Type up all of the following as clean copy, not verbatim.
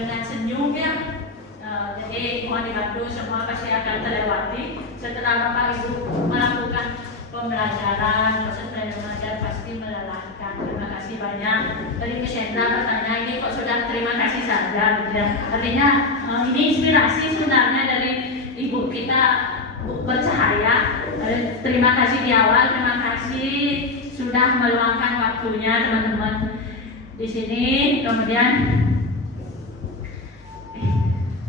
dengan senyum ya. Jadi mohon dibantu semua pasti akan terlewati setelah Bapak Ibu melakukan pembelajaran. Proses belajar pasti melelahkan. Terima kasih banyak. Tadi Miss Hendra bertanya ini kok sudah terima kasih saja gitu ya. Artinya ini inspirasi sebenarnya dari ibu kita bercahaya. Terima kasih di awal, terima kasih sudah meluangkan waktunya teman-teman di sini. Kemudian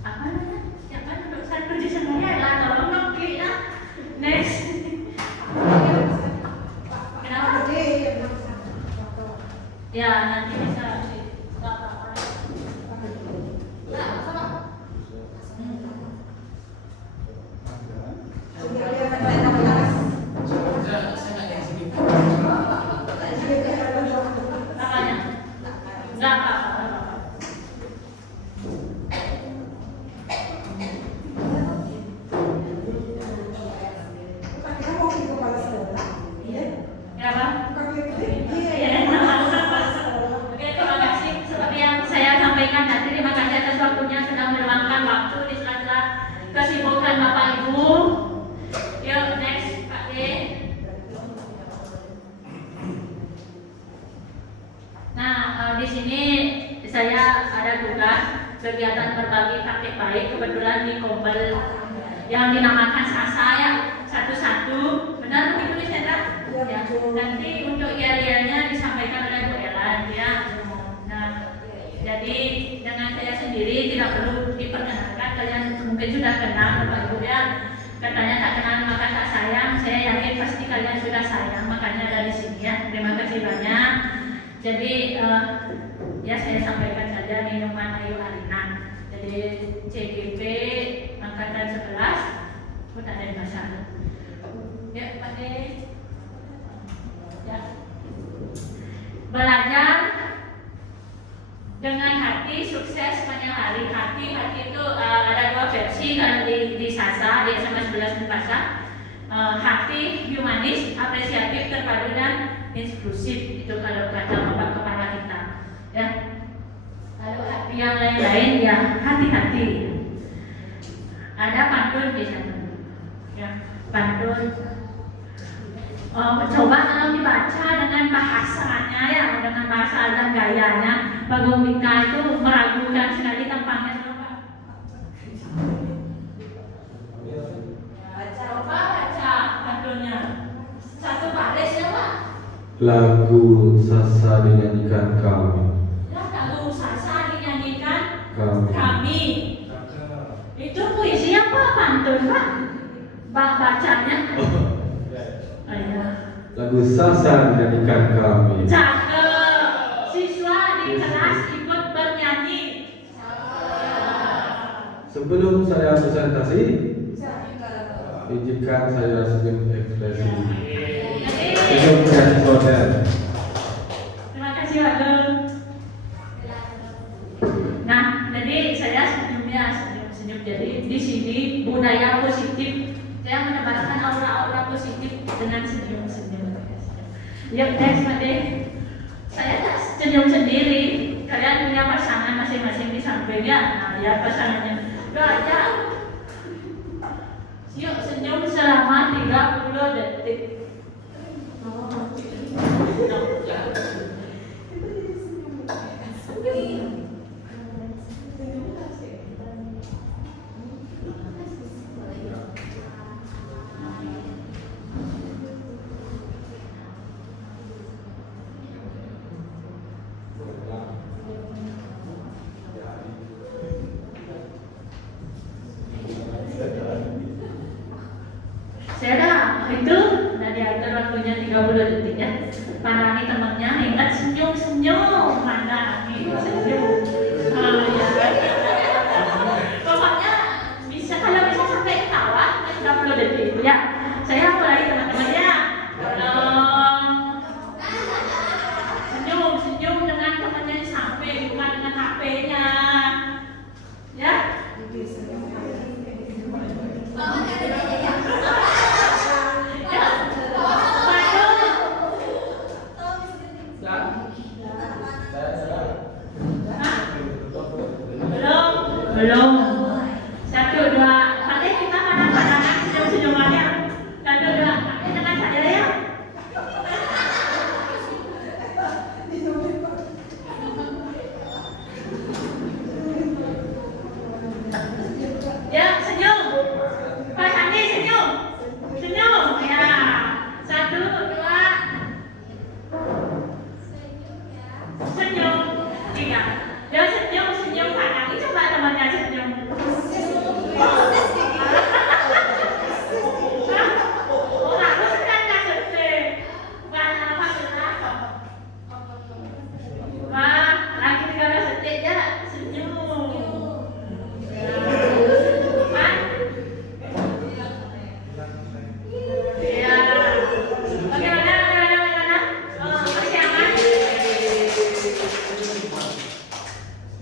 apa namanya? Siapa duduk saya kerja saya lah, tolong dong ya. Next. Kenapa? Ya nanti bisa nggak apa-apa. Kesibukan Bapak Ibu. Yuk next Pak D. Nah di sini saya ada tugas kegiatan berbagi praktik baik kebetulan di Kompel yang dinamakan Sasa ya satu-satu. Benar begitu Miss Hendra? Ya. Nanti untuk IR-nya disampaikan oleh Bu Ella ya. Nah jadi dengan saya sendiri tidak perlu diperkenalkan, kalian mungkin sudah kenal Bapak Ibu ya. Katanya tak kenal maka tak sayang, saya yakin pasti kalian sudah sayang, makanya dari sini ya. Terima kasih banyak. Jadi ya saya sampaikan saja minuman Ayu Arina. Jadi CGP angkatan 11 udah ada di masa. Ya Pak D. Ya. Belajar dengan hati sukses sepanjang hari. Hati itu ada dua versi kalau di Sasa di SMA 11 Unpasa. Hati humanis, apresiatif, terpadu dan inklusif itu kalau kata Bapak Kepala kita. Ya. Lalu hati yang lain-lain ya hati-hati. Ada pantun di sana. Ya, pantun. Coba kalau dibaca dengan bahasanya ya, dengan bahasa dan gayanya, Pak Gumika itu meragukan sekali tampangnya. Coba baca pantunnya. Satu baris ya Pak. Lagu Sasa dinyanyikan kami. Ya, lagu Sasa dinyanyikan Kami. Itu puisi apa pantun Pak? Bacanya. Lagu Sasa dinyanyikan kami. Cakep. Siswa di kelas ikut bernyanyi. Sebelum saya presentasi, izinkan saya senyum ekspresi. Senyum ekspresi. Terima kasih Pak Gem. Nah, jadi saya senyumnya senyum. Jadi di sini budaya positif. Saya menebarkan aura-aura positif dengan senyum-senyum. Yuk next Pak D. Saya tak senyum sendiri. Kalian punya pasangan masing-masing di sampingnya. Nah, lihat pasangannya. Aja. Yuk senyum selama 30 detik. Saya dah itu udah diatur waktunya 30 detik ya. Pandangi temannya, ingat senyum-senyum, pandangi senyum. Ya. Pokoknya bisa kalau bisa sampai ketawa 30 detik ya. Saya mulai teman-teman ya. Senyum dengan temannya sampai bukan dengan HP-nya. Ya. Hah? Belum. Satu, dua. Pakai kita pandangan senyum-senyumannya. Satu, dua. Pakai dengan saya ya. Ya, senyum. Pak Sandi senyum. Senyum. Ya. Satu, dua. Senyum. Tiga. Ya, senyum, senyum Pak Sandi. Coba temannya senyum. Oh, aku sedang nggak sedih. Bukan apa gerak. Wah, lagi kalau sedih ya senyum. Ya. Bagaimana? Oh, masih aman?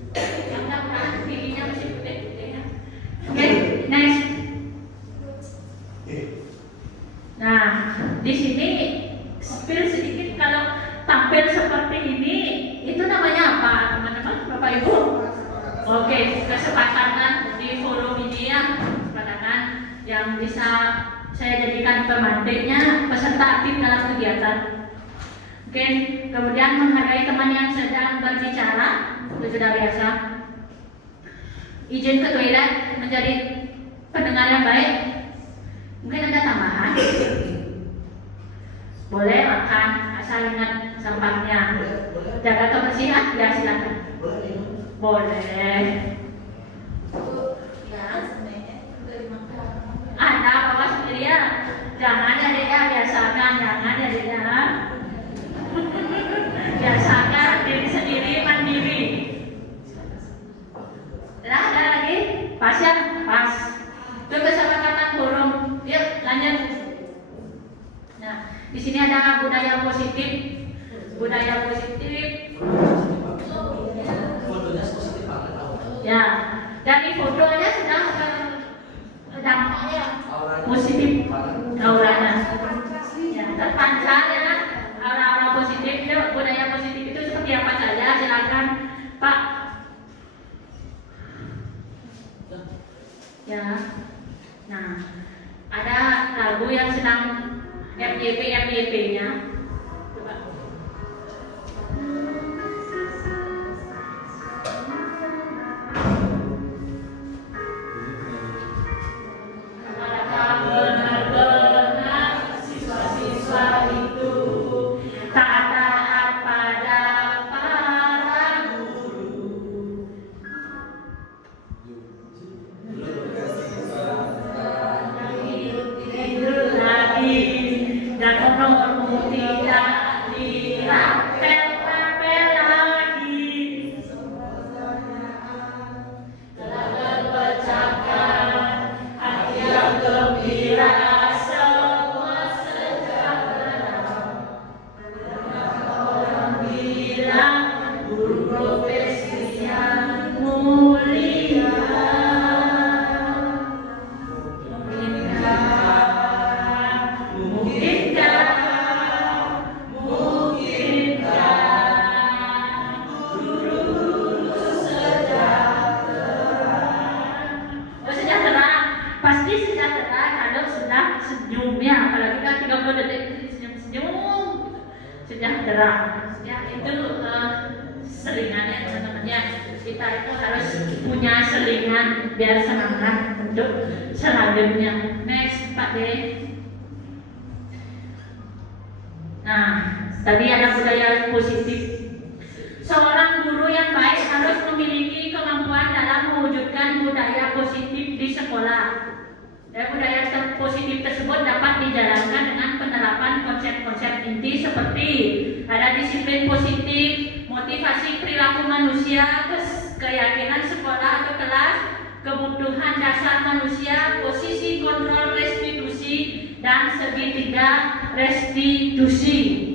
Yang mudah-mudahan giginya masih putih-putih ya. Oke, next. Nah, di sini spill sedikit kalau tampil seperti ini, itu namanya apa, teman-teman, Bapak Ibu? Oke, kesepakatan di forum ini ya, kesepakatan yang bisa saya jadikan pemantiknya peserta aktif dalam kegiatan. Oke, kemudian menghargai teman yang sedang berbicara, itu sudah biasa. Izin ke toilet menjadi pendengar yang baik. Mungkin ada tambahan. Boleh makan, asal ingat sampahnya. Jaga kebersihan, ya silakan. Boleh. Ada bawa sendiri ya. Jangan ya dek ya, biasakan. Jangan ya dek ya. Biasakan diri sendiri mandiri. Nah, ada lagi? Pas ya? Pas. Itu kesepakatan forum. Yuk, lanjut. Nah, di sini ada budaya positif. Budaya positif. Fotonya positif banget. Ya, dari fotonya sudah dampaknya positif auranya. Ya, terpancar ya, aura-aura positif. Ya, budaya positif itu seperti apa saja? Silakan, Pak. Ya. Nah, ada lagu yang sedang FYP-nya. Coba. Apakah benar-benar siswa-siswa itu tak taat pada para guru? Tidur lagi dan nomormu tidak dirapel-rapel lagi. Telah terpecahkan hati yang gembira, semua sejahtera. Orang bilang guru profesi yang mulia. Pasti sejahtera kalau sudah senyumnya, apalagi kan 30 detik senyum-senyum sejahtera. Ya itu selingannya teman-teman ya. Kita itu harus punya selingan biar semangat untuk selanjutnya. Next Pak D. Nah, tadi ada budaya positif. Seorang guru yang baik harus memiliki kemampuan dalam mewujudkan budaya positif di sekolah. Dan budaya positif tersebut dapat dijalankan dengan penerapan konsep-konsep inti seperti ada disiplin positif, motivasi perilaku manusia, keyakinan sekolah atau kelas, kebutuhan dasar manusia, posisi kontrol restitusi, dan segitiga restitusi.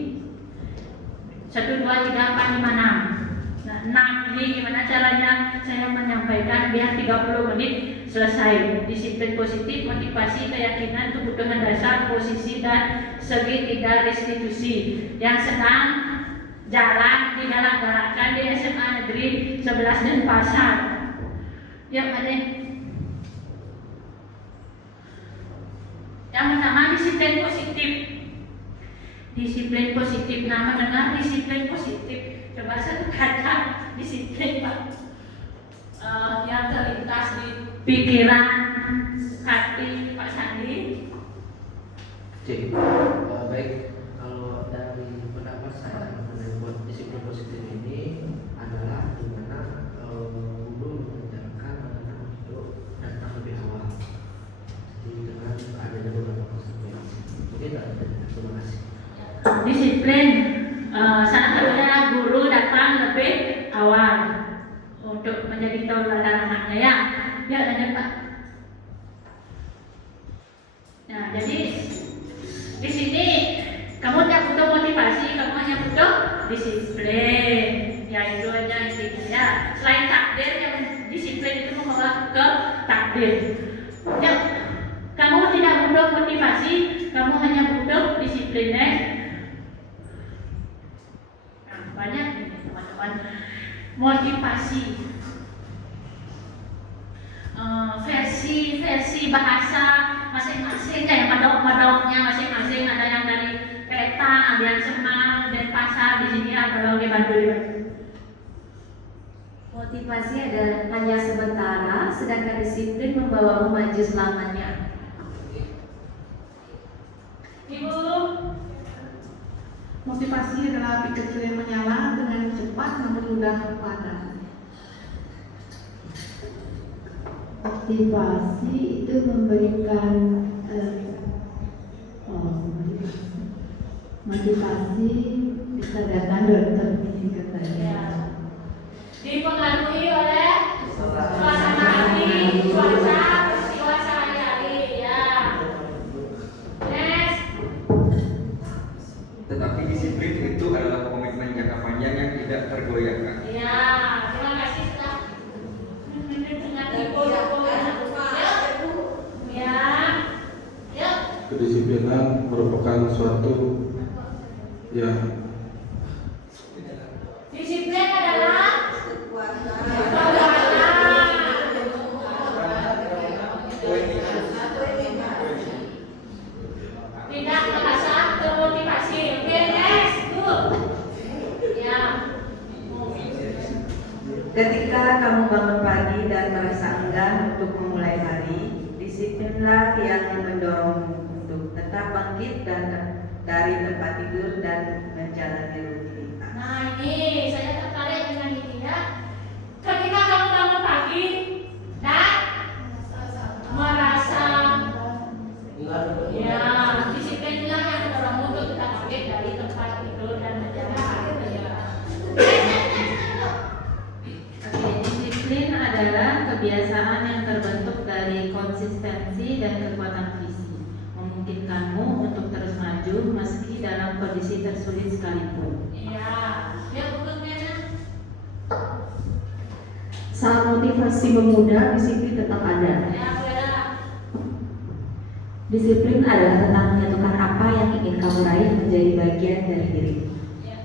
1, 2, 3, 4, 5, 6. Nah, 6 ini gimana caranya saya menyampaikan biar 30 menit selesai. Disiplin positif, motivasi, keyakinan, kebutuhan dasar, posisi, dan segitiga restitusi yang sedang jalan digalak-galakkan di SMA Negeri 11 Denpasar. Yuk, Ade. Yang pertama disiplin positif. Disiplin positif. Nama dengar disiplin positif. Coba satu kata disiplin, Pak. Yang terlintas di pikiran hati Pak Sandi. Jadi, baik, kalau dari pendapat saya mengenai disiplin positif ini adalah di mana guru mengajarkan anak untuk datang lebih awal, jadi dengan adanya beberapa konsekuensi. Mungkin terima kasih. Disiplin, salah satunya guru datang lebih awal untuk menjadi tauladan anaknya ya. Ya, lanjut Pak. Nah, jadi di sini kamu tidak butuh motivasi, kamu hanya butuh disiplin. Ya itu aja intinya ya. Selain takdir, yang disiplin itu membawa ke takdir. Ya, kamu tidak butuh motivasi, kamu hanya butuh disiplin. Nah, banyak ini teman-teman. Motivasi. Versi bahasa masing-masing kayak medok-medoknya masing-masing, ada yang dari kereta, ada yang Semang, dan pasar di sini ada di Bandung. Motivasi adalah hanya sementara, sedangkan disiplin membawamu maju selamanya. Ibu, Motivasi adalah api kecil yang menyala dengan cepat namun mudah padam. Motivasi itu memberikan motivasi bisa datang dari termisi katanya. dipengaruhi oleh suasana hati, cuaca, peristiwa sehari-hari ya. Next. Tetapi disiplin itu adalah komitmen jangka panjang yang tidak tergoyahkan. Ya, terima kasih sudah dengan ibu. Ya. Yuk. Kedisiplinan merupakan suatu yang Disiplin adalah tidak merasa termotivasi. Oke, next, good. Ya. Ketika kamu bangun pagi dan merasa enggan untuk memulai hari, disiplinlah yang mendorongmu untuk tetap bangkit dan dari tempat tidur dan menjalani rutinitas. Nah, ini saya tertarik dengan ini ya. Ketika kamu bangun pagi dan merasa ya, disiplinlah yang mendorongmu untuk tetap bangkit dari tempat tidur dan menjalani. Oke, disiplin adalah kebiasaan yang terbentuk dari konsistensi dan kekuatan visi, memungkinkanmu untuk terus maju meski dalam kondisi tersulit sekalipun. Iya, ya bentuknya. Saat motivasi memudar, disiplin tetap ada. Ya, beda. Disiplin adalah tentang menyatukan apa yang ingin kamu raih menjadi bagian dari dirimu. Ya.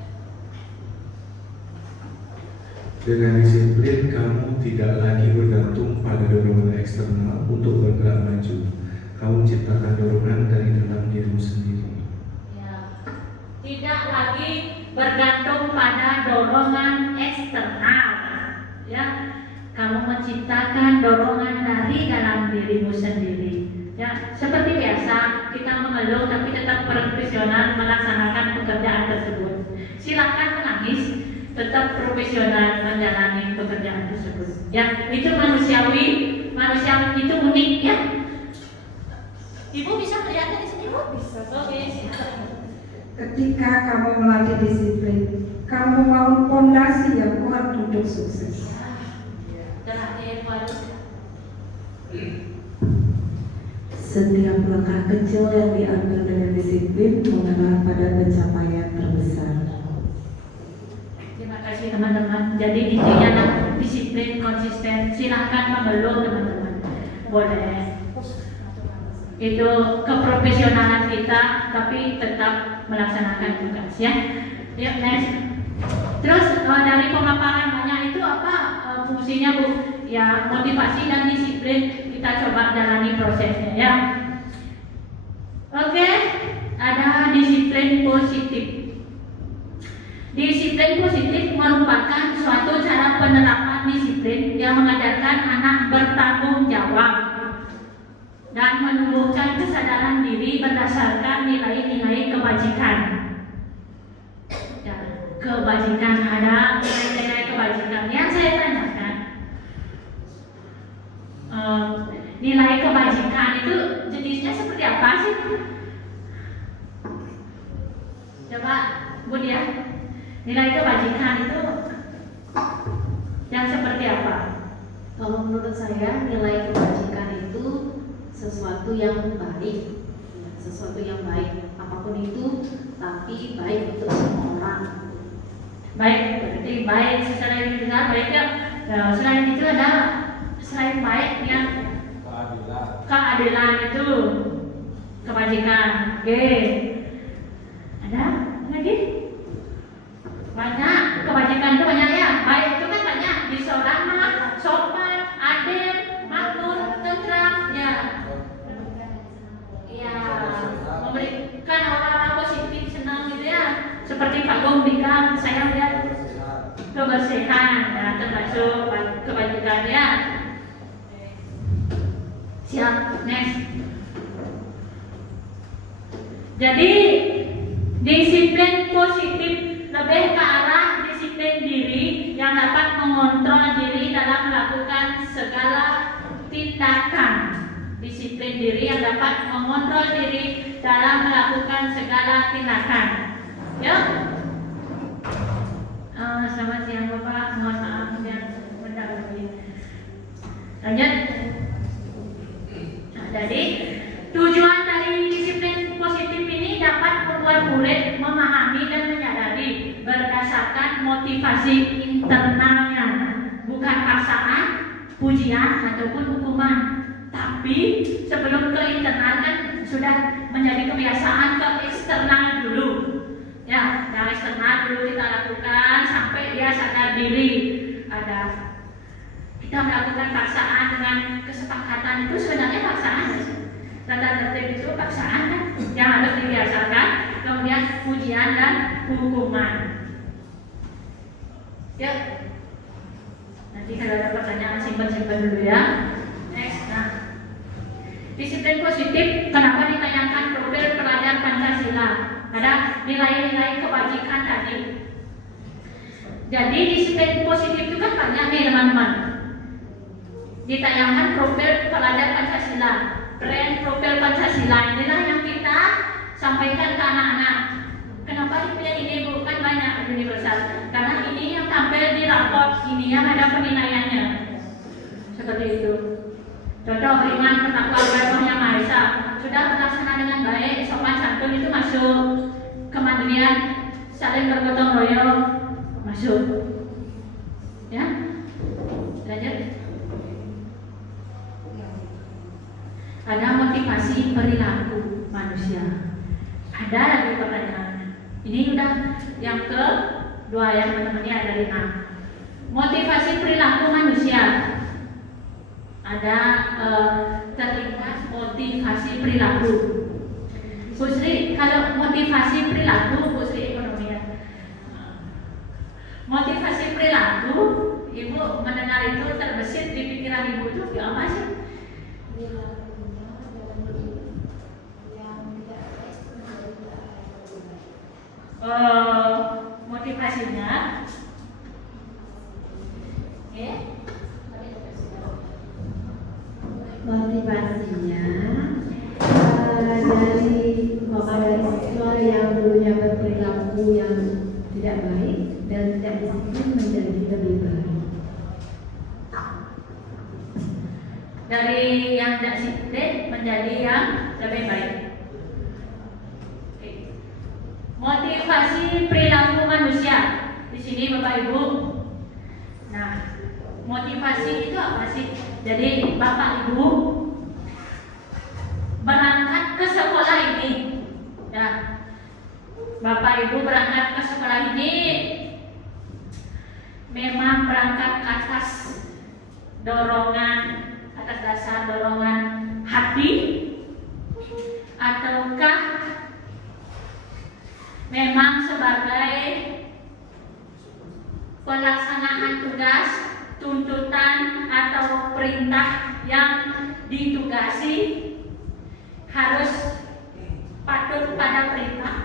dengan disiplin kamu tidak lagi bergantung pada dorongan eksternal untuk bergerak maju. Kamu menciptakan dorongan dari dalam dirimu sendiri. Ya. Tidak lagi bergantung pada dorongan eksternal. Ya, kamu menciptakan dorongan dari dalam dirimu sendiri. Ya, seperti biasa kita mengeluh tapi tetap profesional melaksanakan pekerjaan tersebut. Silakan menangis, tetap profesional menjalani pekerjaan tersebut. Ya, itu manusiawi itu unik ya. Ibu bisa melihatnya di sini, Bu? Bisa. Oke, silakan. Ketika kamu melatih disiplin, kamu membangun fondasi yang kuat untuk sukses. Terakhir, Waduh. Setiap langkah kecil yang diambil dengan disiplin mengarah pada pencapaian terbesar. Terima kasih teman-teman. Jadi intinya adalah disiplin, konsisten. Silahkan mengeluh teman-teman. Boleh. Itu keprofesionalan kita, tapi tetap melaksanakan tugas ya. Yuk next. Terus dari pemaparan banyak itu itu apa fungsinya Bu? Ya motivasi dan disiplin, kita coba jalani prosesnya ya. Oke, ada disiplin positif. Disiplin positif merupakan suatu cara penerapan disiplin yang mengajarkan anak bertanggung jawab dan menumbuhkan kesadaran diri berdasarkan nilai-nilai kebajikan. Ya, kebajikan, ada nilai-nilai kebajikan yang saya tanyakan. Nilai kebajikan itu jenisnya seperti apa sih? Coba Bu dia, nilai kebajikan itu yang seperti apa? Kalau menurut saya nilai kebajikan itu sesuatu yang baik, sesuatu yang baik apapun itu, tapi baik untuk semua orang. Baik, berarti baik secara individual baik ya. Nah, selain itu ada selain baik yang keadilan itu kebajikan. Oke. Ada lagi? Banyak kebajikan itu banyak ya. Baik itu kan banyak, ramah, sopan, adil, makmur, tentram, ya. Ya, memberikan orang-orang positif, senang gitu ya. Seperti Pak Gong bilang, saya lihat kebersihan, ya, termasuk kebajikan ya. Siap, next. Jadi disiplin positif lebih ke arah disiplin diri yang dapat mengontrol diri dalam melakukan segala tindakan. Disiplin diri yang dapat mengontrol diri dalam melakukan segala tindakan. Ya. Selamat siang Bapak, mohon maaf yang mendahului. Lanjut. Nah, jadi tujuan dari disiplin positif ini dapat membuat murid memahami dan menyadari berdasarkan motivasi internalnya, bukan paksaan, pujian ataupun hukuman. Tapi sebelum ke internal kan sudah menjadi kebiasaan ke eksternal dulu. Ya, yang eksternal dulu kita lakukan sampai dia sadar diri. Ada kita melakukan paksaan dengan kesepakatan itu sebenarnya paksaan. Tata tertib itu paksaan kan yang harus dibiasakan. Kemudian pujian dan hukuman. Ya. Nanti kalau ada pertanyaan simpan dulu ya. Next. Nah, disiplin positif kenapa ditayangkan profil pelajar Pancasila? Ada nilai-nilai kebajikan tadi. Jadi disiplin positif itu kan banyak nih teman-teman. Ditayangkan profil pelajar Pancasila, brand profil Pancasila inilah yang kita sampaikan ke anak-anak. Kenapa dipilih ini bukan banyak universal? Karena ini yang tampil di raport, ini yang ada penilaiannya. Seperti itu. Contoh beriman bertakwa kepada Yang Maha Esa sudah terlaksana dengan baik, sopan santun itu masuk. Kemandirian, saling bergotong royong masuk. Ya, lanjut. Ada motivasi perilaku manusia. Ada lagi pertanyaan. Ini udah yang kedua ya teman-teman, ini ada 5. Motivasi perilaku manusia. Ada terlintas motivasi perilaku. Bu Sri, kalau motivasi perilaku, Bu Sri ekonomi ya. Motivasi perilaku, Ibu mendengar itu terbesit di pikiran Ibu itu apa sih? Motivasinya, Motivasinya dari siswa yang dulunya berperilaku yang tidak baik dan tidak disiplin menjadi lebih baik. Dari yang tidak disiplin menjadi yang lebih baik. Motivasi perilaku manusia. Di sini Bapak Ibu. Nah, motivasi itu apa sih? Jadi Bapak Ibu berangkat ke sekolah ini. Ya. Bapak Ibu berangkat ke sekolah ini memang berangkat atas dasar dorongan hati, ataukah memang sebagai pelaksanaan tugas, tuntutan atau perintah yang ditugasi harus patuh pada perintah,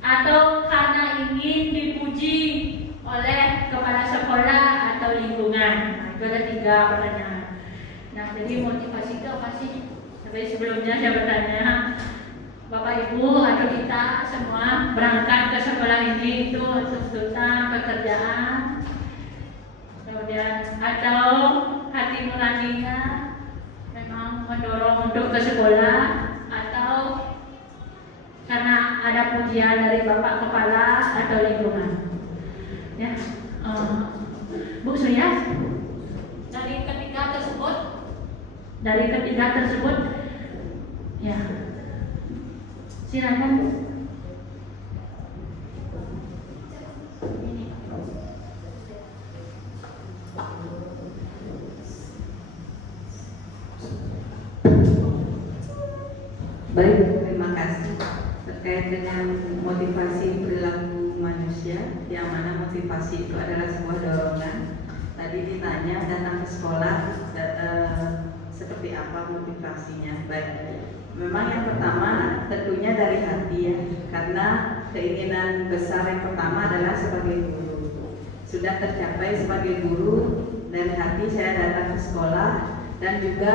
atau karena ingin dipuji oleh kepala sekolah atau lingkungan. Nah, itu ada 3 pertanyaan. Nah, jadi motivasi itu apa sih? Tapi sebelumnya saya bertanya, Bapak Ibu atau kita semua berangkat ke sekolah ini itu tuntutan pekerjaan, kemudian atau hati nuraninya memang mendorong untuk ke sekolah, atau karena ada pujian dari Bapak Kepala atau lingkungan. Ya, Bu Surya, dari ketiga tersebut, ya, silakan Bu. Baik, terima kasih. Terkait dengan motivasi perilaku manusia, yang mana motivasi itu adalah sebuah dorongan. Tadi ditanya datang ke sekolah, seperti apa motivasinya? Baik, memang yang pertama tentunya dari hati ya, karena keinginan besar yang pertama adalah sebagai guru. Sudah tercapai sebagai guru, dari hati saya datang ke sekolah, dan juga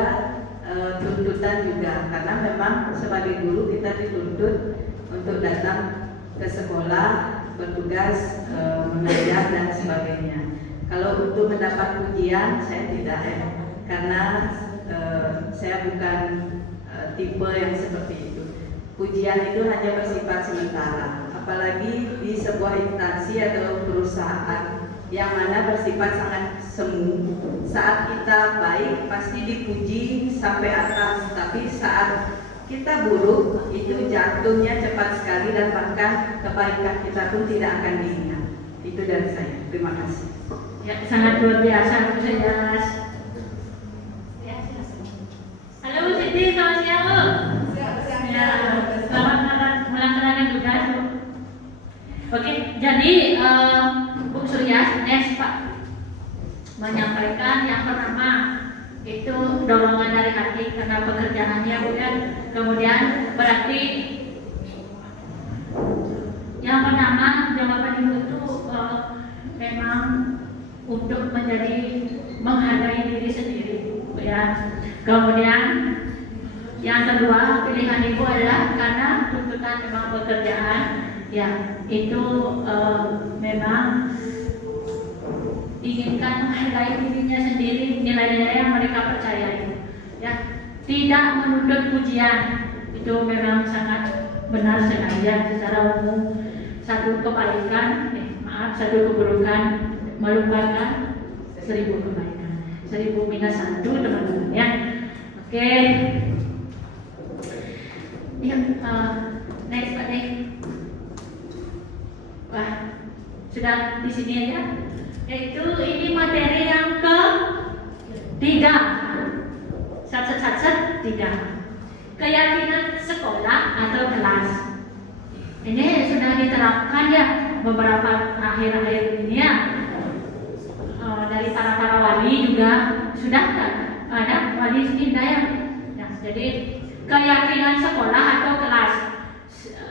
tuntutan juga, karena memang sebagai guru kita dituntut untuk datang ke sekolah, bertugas, mengajar dan sebagainya. Kalau untuk mendapat pujian saya tidak ya, karena saya bukan tipe yang seperti itu. Pujian itu hanya bersifat sementara, apalagi di sebuah instansi atau perusahaan yang mana bersifat sangat semu. Saat kita baik pasti dipuji sampai atas, tapi saat kita buruk itu jatuhnya cepat sekali dan bahkan kebaikan kita pun tidak akan diingat. Itu dari saya. Terima kasih. Ya, sangat luar biasa Bu Surya. Halo Bu Siti, selamat siang Bu. Ya, selamat melaksanakan tugas Bu. Oke, jadi Bu Surya Pak menyampaikan yang pertama itu dorongan dari hati karena pekerjaannya Bu ya. Kemudian berarti yang pertama jawaban Ibu itu memang untuk menghargai diri sendiri Bu ya. Kemudian yang kedua pilihan Ibu adalah karena tuntutan memang pekerjaan ya, itu memang inginkan menghargai dirinya sendiri, nilai-nilai yang mereka percayai ya, tidak menuntut pujian. Itu memang sangat benar sekali ya, secara umum satu keburukan melupakan 1000 kebaikan, 1000 minus 1 teman-teman ya. Oke ya, next Pak Dek. Wah, sudah di sini aja. Yaitu ini materi yang ke-3. Sat 3. Keyakinan sekolah atau kelas. Ini sudah diterapkan ya beberapa akhir-akhir ini ya. Dari para wali juga sudah ada wali hidayah. Nah, jadi keyakinan sekolah atau kelas.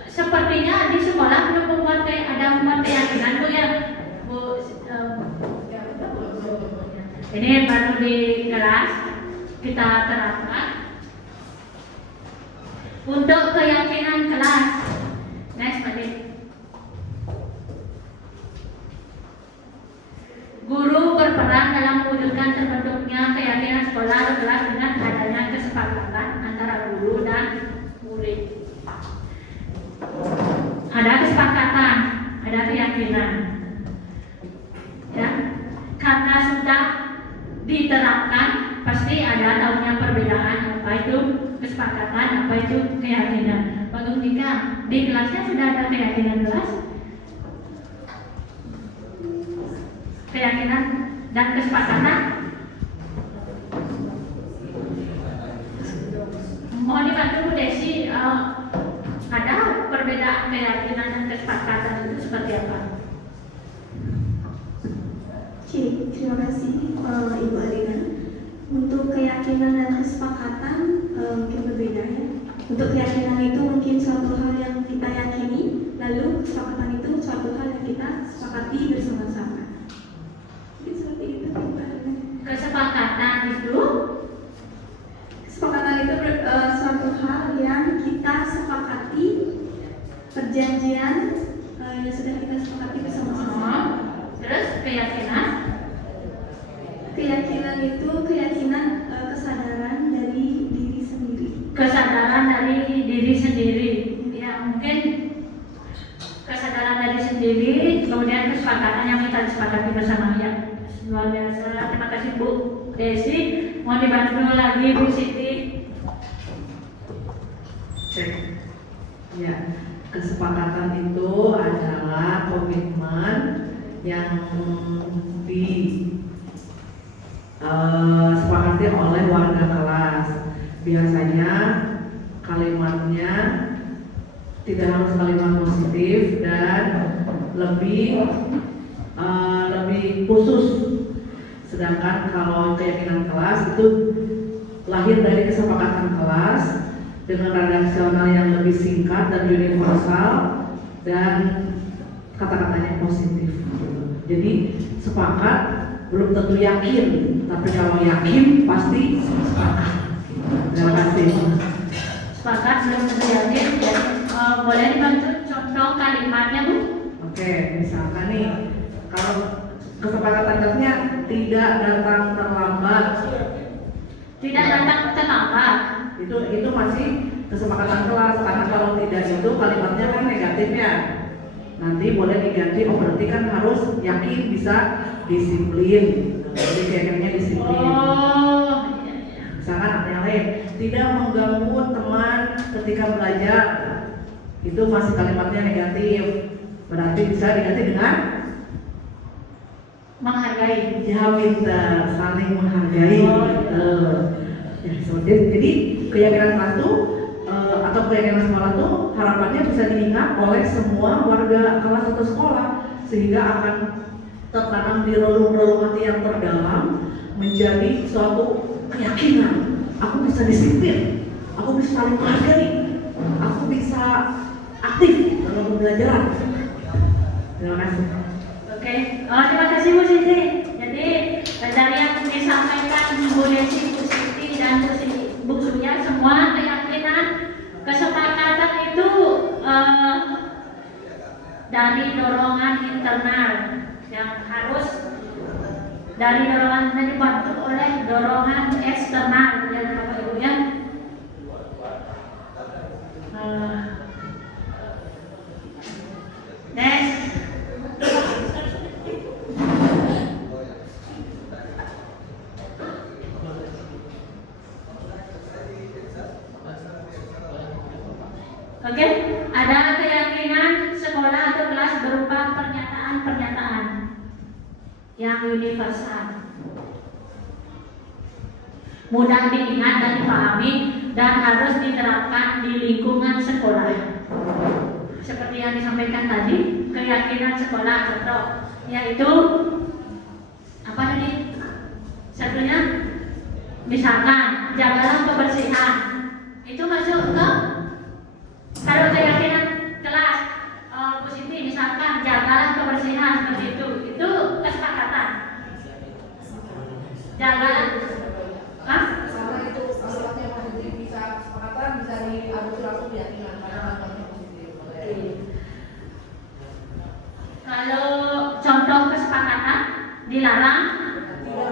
Sepertinya di sekolah belum ada keyakinan Bu ya. Ini baru di kelas kita terapkan untuk keyakinan kelas. Next Pak Dik. Guru berperan dalam mewujudkan terbentuknya keyakinan sekolah atau kelas dengan adanya kesepakatan antara guru dan murid. Ada kesepakatan, ada keyakinan. Ya, karena sudah diterapkan pasti ada tahunya perbedaan, apa itu kesepakatan, apa itu keyakinan. Bang Tika, di kelasnya sudah ada keyakinan kelas? keyakinan dan kesepakatan. Mohon dibantu Bu Desi, ada perbedaan keyakinan dan kesepakatan itu seperti apa? Terima kasih Ibu Arina. Untuk keyakinan dan kesepakatan mungkin berbeda ya. Untuk keyakinan itu mungkin suatu hal yang kita yakini, lalu kesepakatan itu suatu hal yang kita sepakati bersama-sama. Mungkin seperti itu Ibu Arina. Kesepakatan itu Suatu hal yang kita sepakati, perjanjian yang sudah kita sepakati bersama-sama. Terus keyakinan itu kesadaran dari diri sendiri. Kesadaran dari diri sendiri. Ya, mungkin kesadaran dari sendiri, kemudian kesepakatan yang kita sepakati bersama. Ya, luar biasa. Terima kasih Bu Desi. Mau dibantu lagi Bu Siti. Cek. Ya, kesepakatan itu adalah komitmen yang disepakati oleh warga kelas. Biasanya kalimatnya tidak harus kalimat positif dan lebih khusus. Sedangkan kalau keyakinan kelas itu lahir dari kesepakatan kelas dengan redaksional yang lebih singkat dan universal dan kata-katanya positif. Jadi sepakat belum tentu yakin, tapi kalau yakin pasti sepakat. Terima kasih. Sepakat belum tentu yakin. Ya, boleh dibantu contoh kalimatnya Bu? Oke, misalkan nih, kalau kesepakatan kelasnya tidak datang terlambat. Tidak datang terlambat. Itu masih kesepakatan kelas, karena kalau tidak itu kalimatnya kan negatif ya. Nanti boleh diganti, berarti kan harus yakin bisa disiplin. Jadi kayaknya disiplin. Misalkan ada yang lain, tidak mengganggu teman ketika belajar, itu masih kalimatnya negatif. Berarti bisa diganti dengan Menghargai. ya pintar, saling menghargai. Ya, jadi keyakinan kelas itu atau keyakinan sekolah itu harapannya bisa diingat oleh semua warga kelas atau sekolah, sehingga akan tertanam di relung-relung hati yang terdalam menjadi suatu keyakinan. Aku bisa disiplin, aku bisa saling menghargai, aku bisa aktif dalam pembelajaran. Terima kasih. Oke, terima kasih Bu Siti. Jadi dari yang disampaikan Bu Desi, Bu Siti dan Bu Surya, semua keyakinan, kesepakatan itu dari dorongan internal yang harus dari dorongan yang dibantu oleh dorongan eksternal ya Bapak Ibu ya. Next. Oke, ada keyakinan sekolah atau kelas berupa pernyataan-pernyataan yang universal, mudah diingat dan dipahami dan harus diterapkan di lingkungan sekolah. Seperti yang disampaikan tadi, keyakinan sekolah contoh yaitu apa tadi? Satunya, misalkan jagalah kebersihan. Itu masuk ke kalau keyakinan kelas positif, misalkan jagalah kebersihan seperti itu kesepakatan. Jagalah, Karena itu sifatnya positif, bisa kesepakatan, bisa diadopsi langsung keyakinan karena positif. kalau contoh kesepakatan dilarang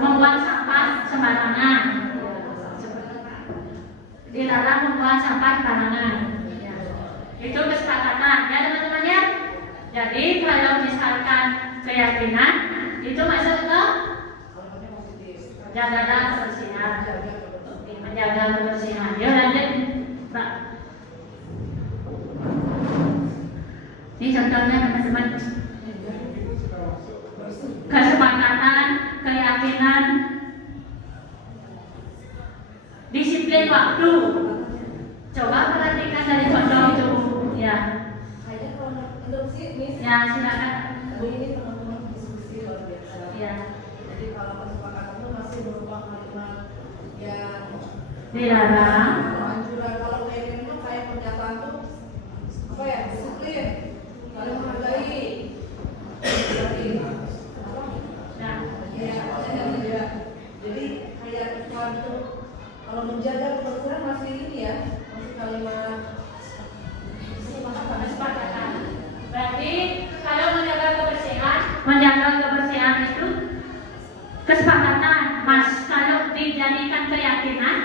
membuang sampah sembarangan. Dilarang membuang sampah sembarangan. Itu kesepakatan ya teman-teman ya. Jadi kalau misalkan keyakinan itu masuk ke jagalah kebersihan. Oke, menjaga kebersihan. Ya lanjut Pak. Ini contohnya teman-teman. Kesepakatan kesepakatan, keyakinan, disiplin waktu. Coba perhatikan dari contoh itu, ya. Ya, silakan. Ini teman-teman diskusi luar biasa. Ya. Jadi kalau kesepakatan itu masih berupa kalimat yang Dilarang. kalau anjuran, kalau kayak gini tuh kayak pernyataan tuh apa ya, disiplin, saling menghargai. Jadi kayak iklan itu kalau menjaga kebersihan masih ini ya, masih kalimat Kesepakatan. Berarti kalau menjaga kebersihan itu kesepakatan. Mas, kalau dijadikan keyakinan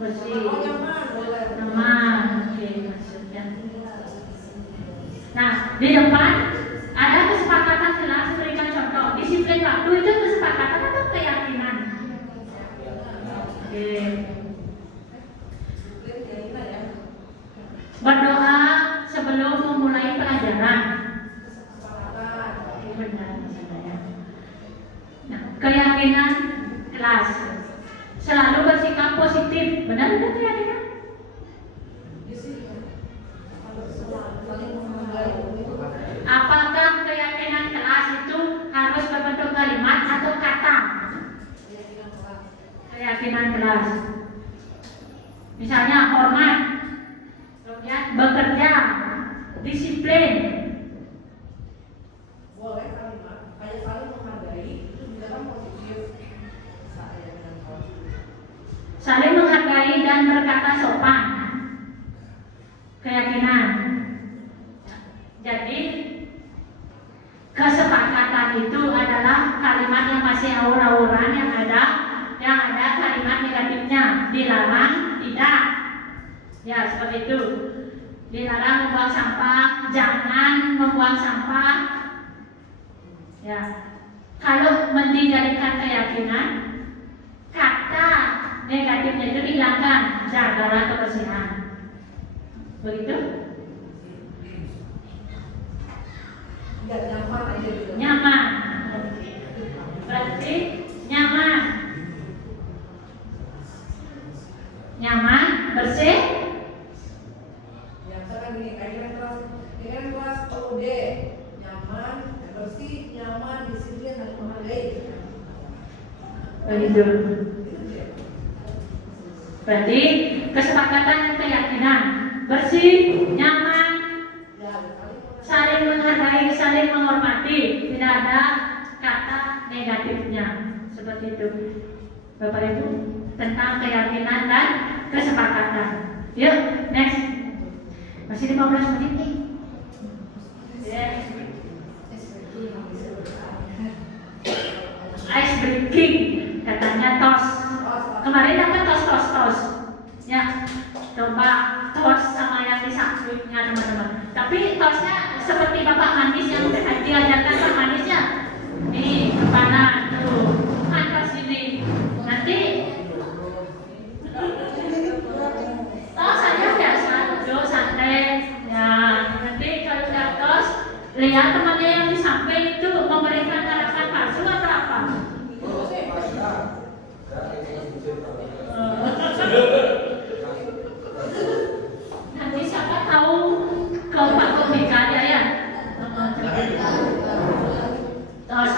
bersih, nyaman, oke, maksudnya. Nah, di depan ada kesepakatan jelas. Berikan contoh. Disiplin waktu itu kesepakatan atau keyakinan? Oke. Berdoa sebelum memulai pelajaran. Benar, saya. Nah, keyakinan kelas. Selalu bersikap positif. Benar itu keyakinan? Apakah keyakinan kelas itu harus berbentuk kalimat atau kata? Keyakinan kelas. Misalnya hormat, kemudian bekerja, disiplin. boleh kalimat kayak saling menghargai itu juga kan positif. Saling menghargai dan berkata sopan. Keyakinan. Jadi kesepakatan itu adalah kalimat yang masih aur-auran, yang ada kalimat negatifnya. Dilarang, tidak. Ya, seperti itu. Dilarang membuang sampah, jangan membuang sampah. Ya. Kalau dijadikan keyakinan, kata negatifnya itu dihilangkan. Jagalah kebersihan. Begitu? Nggak nyaman aja gitu. Nyaman. Berarti nyaman. Nyaman, bersih. Ya, misalkan gini, kayak kelas PUD, nyaman, bersih, nyaman, disiplin, saling menghargai. Begitu. Berarti kesepakatan dan keyakinan, bersih, nyaman, saling menghargai, saling menghormati, tidak ada kata negatifnya. Seperti itu, Bapak Ibu, tentang keyakinan dan kesepakatan. Yuk, next. Masih 15 menit nih. Ice breaking, katanya tos. Kemarin dapat tos. Ya, coba tos sama yang di sampingnya teman-teman. Tapi tosnya seperti Bapak Manis yang diajarkan Pak Manisnya. Nih, ke kanan tuh, kan tos ini. Nanti tos aja biasa, duduk santai. Ya, nanti kalau udah tos, lihat temannya yang di samping itu memberikan harapan palsu atau apa? Nanti siapa tahu ke Pak Komika aja ya. Tos.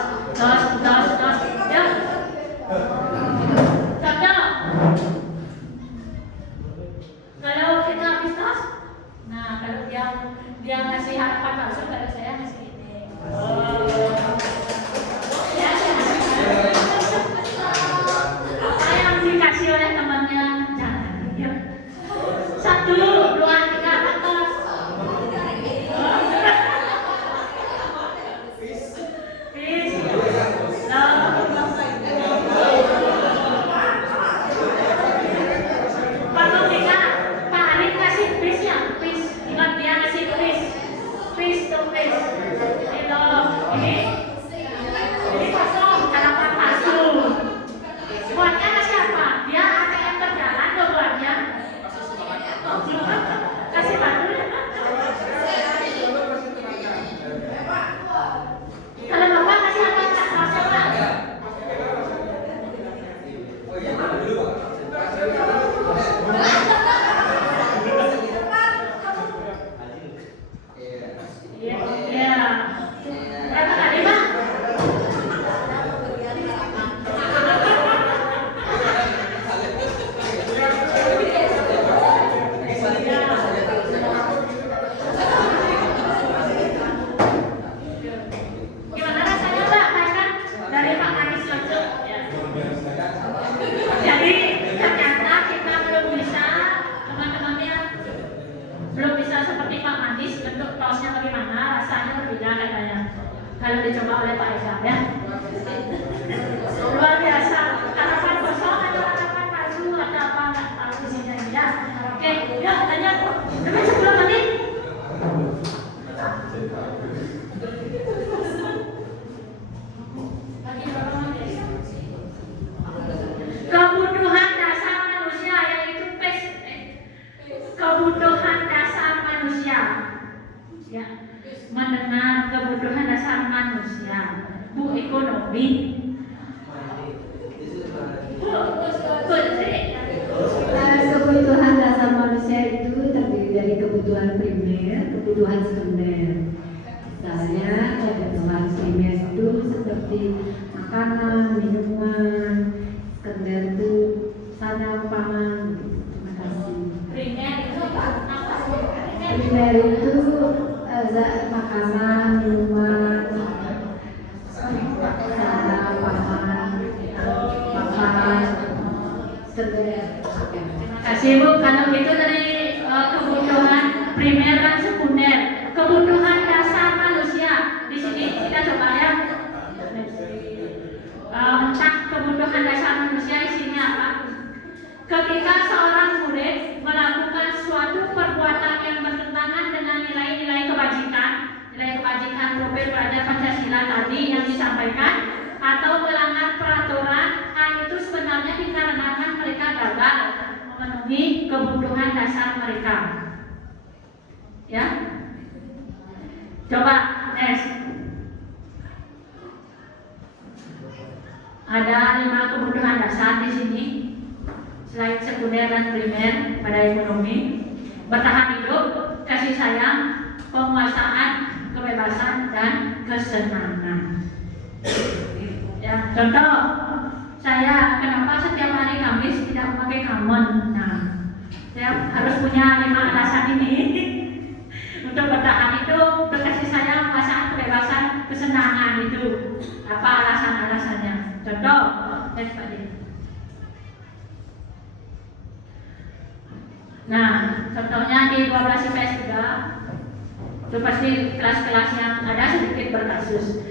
Ya, biasa ya. Luar biasa. Harapan kosong atau harapan palsu atau apa nggak tahu isinya ya. Oke, yuk tanya. Udah 10 menit. Kebutuhan dasar manusia yaitu kebutuhan dasar manusia. Ya, mendengar kebutuhan dasar manusia. Bu ekonomi. Kebutuhan dasar manusia itu terdiri dari kebutuhan primer, kebutuhan sekunder. Misalnya kebutuhan primer itu seperti makanan, minuman, sekunder itu sandang pangan. Terima kasih. Primer itu apa? Primer itu makanan, minuman, sandang pangan, makanan, sekunder. Terima kasih Bu. Kalau itu dari kebutuhan primer dan sekunder, kebutuhan dasar manusia. Di sini kita coba ya. Tentang kebutuhan dasar manusia isinya apa? Ketika seorang murid melakukan suatu perbuatan yang bertentangan dengan nilai-nilai kebajikan profil pelajar Pancasila tadi yang disampaikan, atau melanggar peraturan, hal itu sebenarnya dikarenakan mereka gagal memenuhi kebutuhan dasar mereka. Ya, coba next. Ada 5 kebutuhan dasar di sini. Selain sekunder dan primer pada ekonomi, bertahan hidup, kasih sayang, penguasaan, kebebasan, dan kesenangan. Ya, contoh, saya kenapa setiap hari Kamis tidak memakai kamon? Nah, saya harus punya 5 alasan ini untuk bertahan hidup, untuk kasih sayang, penguasaan, kebebasan, kesenangan itu. Apa alasan-alasannya? Contoh, next Pak Din. Nah, contohnya di 12 IPS juga, itu pasti kelas-kelas yang ada sedikit berkasus.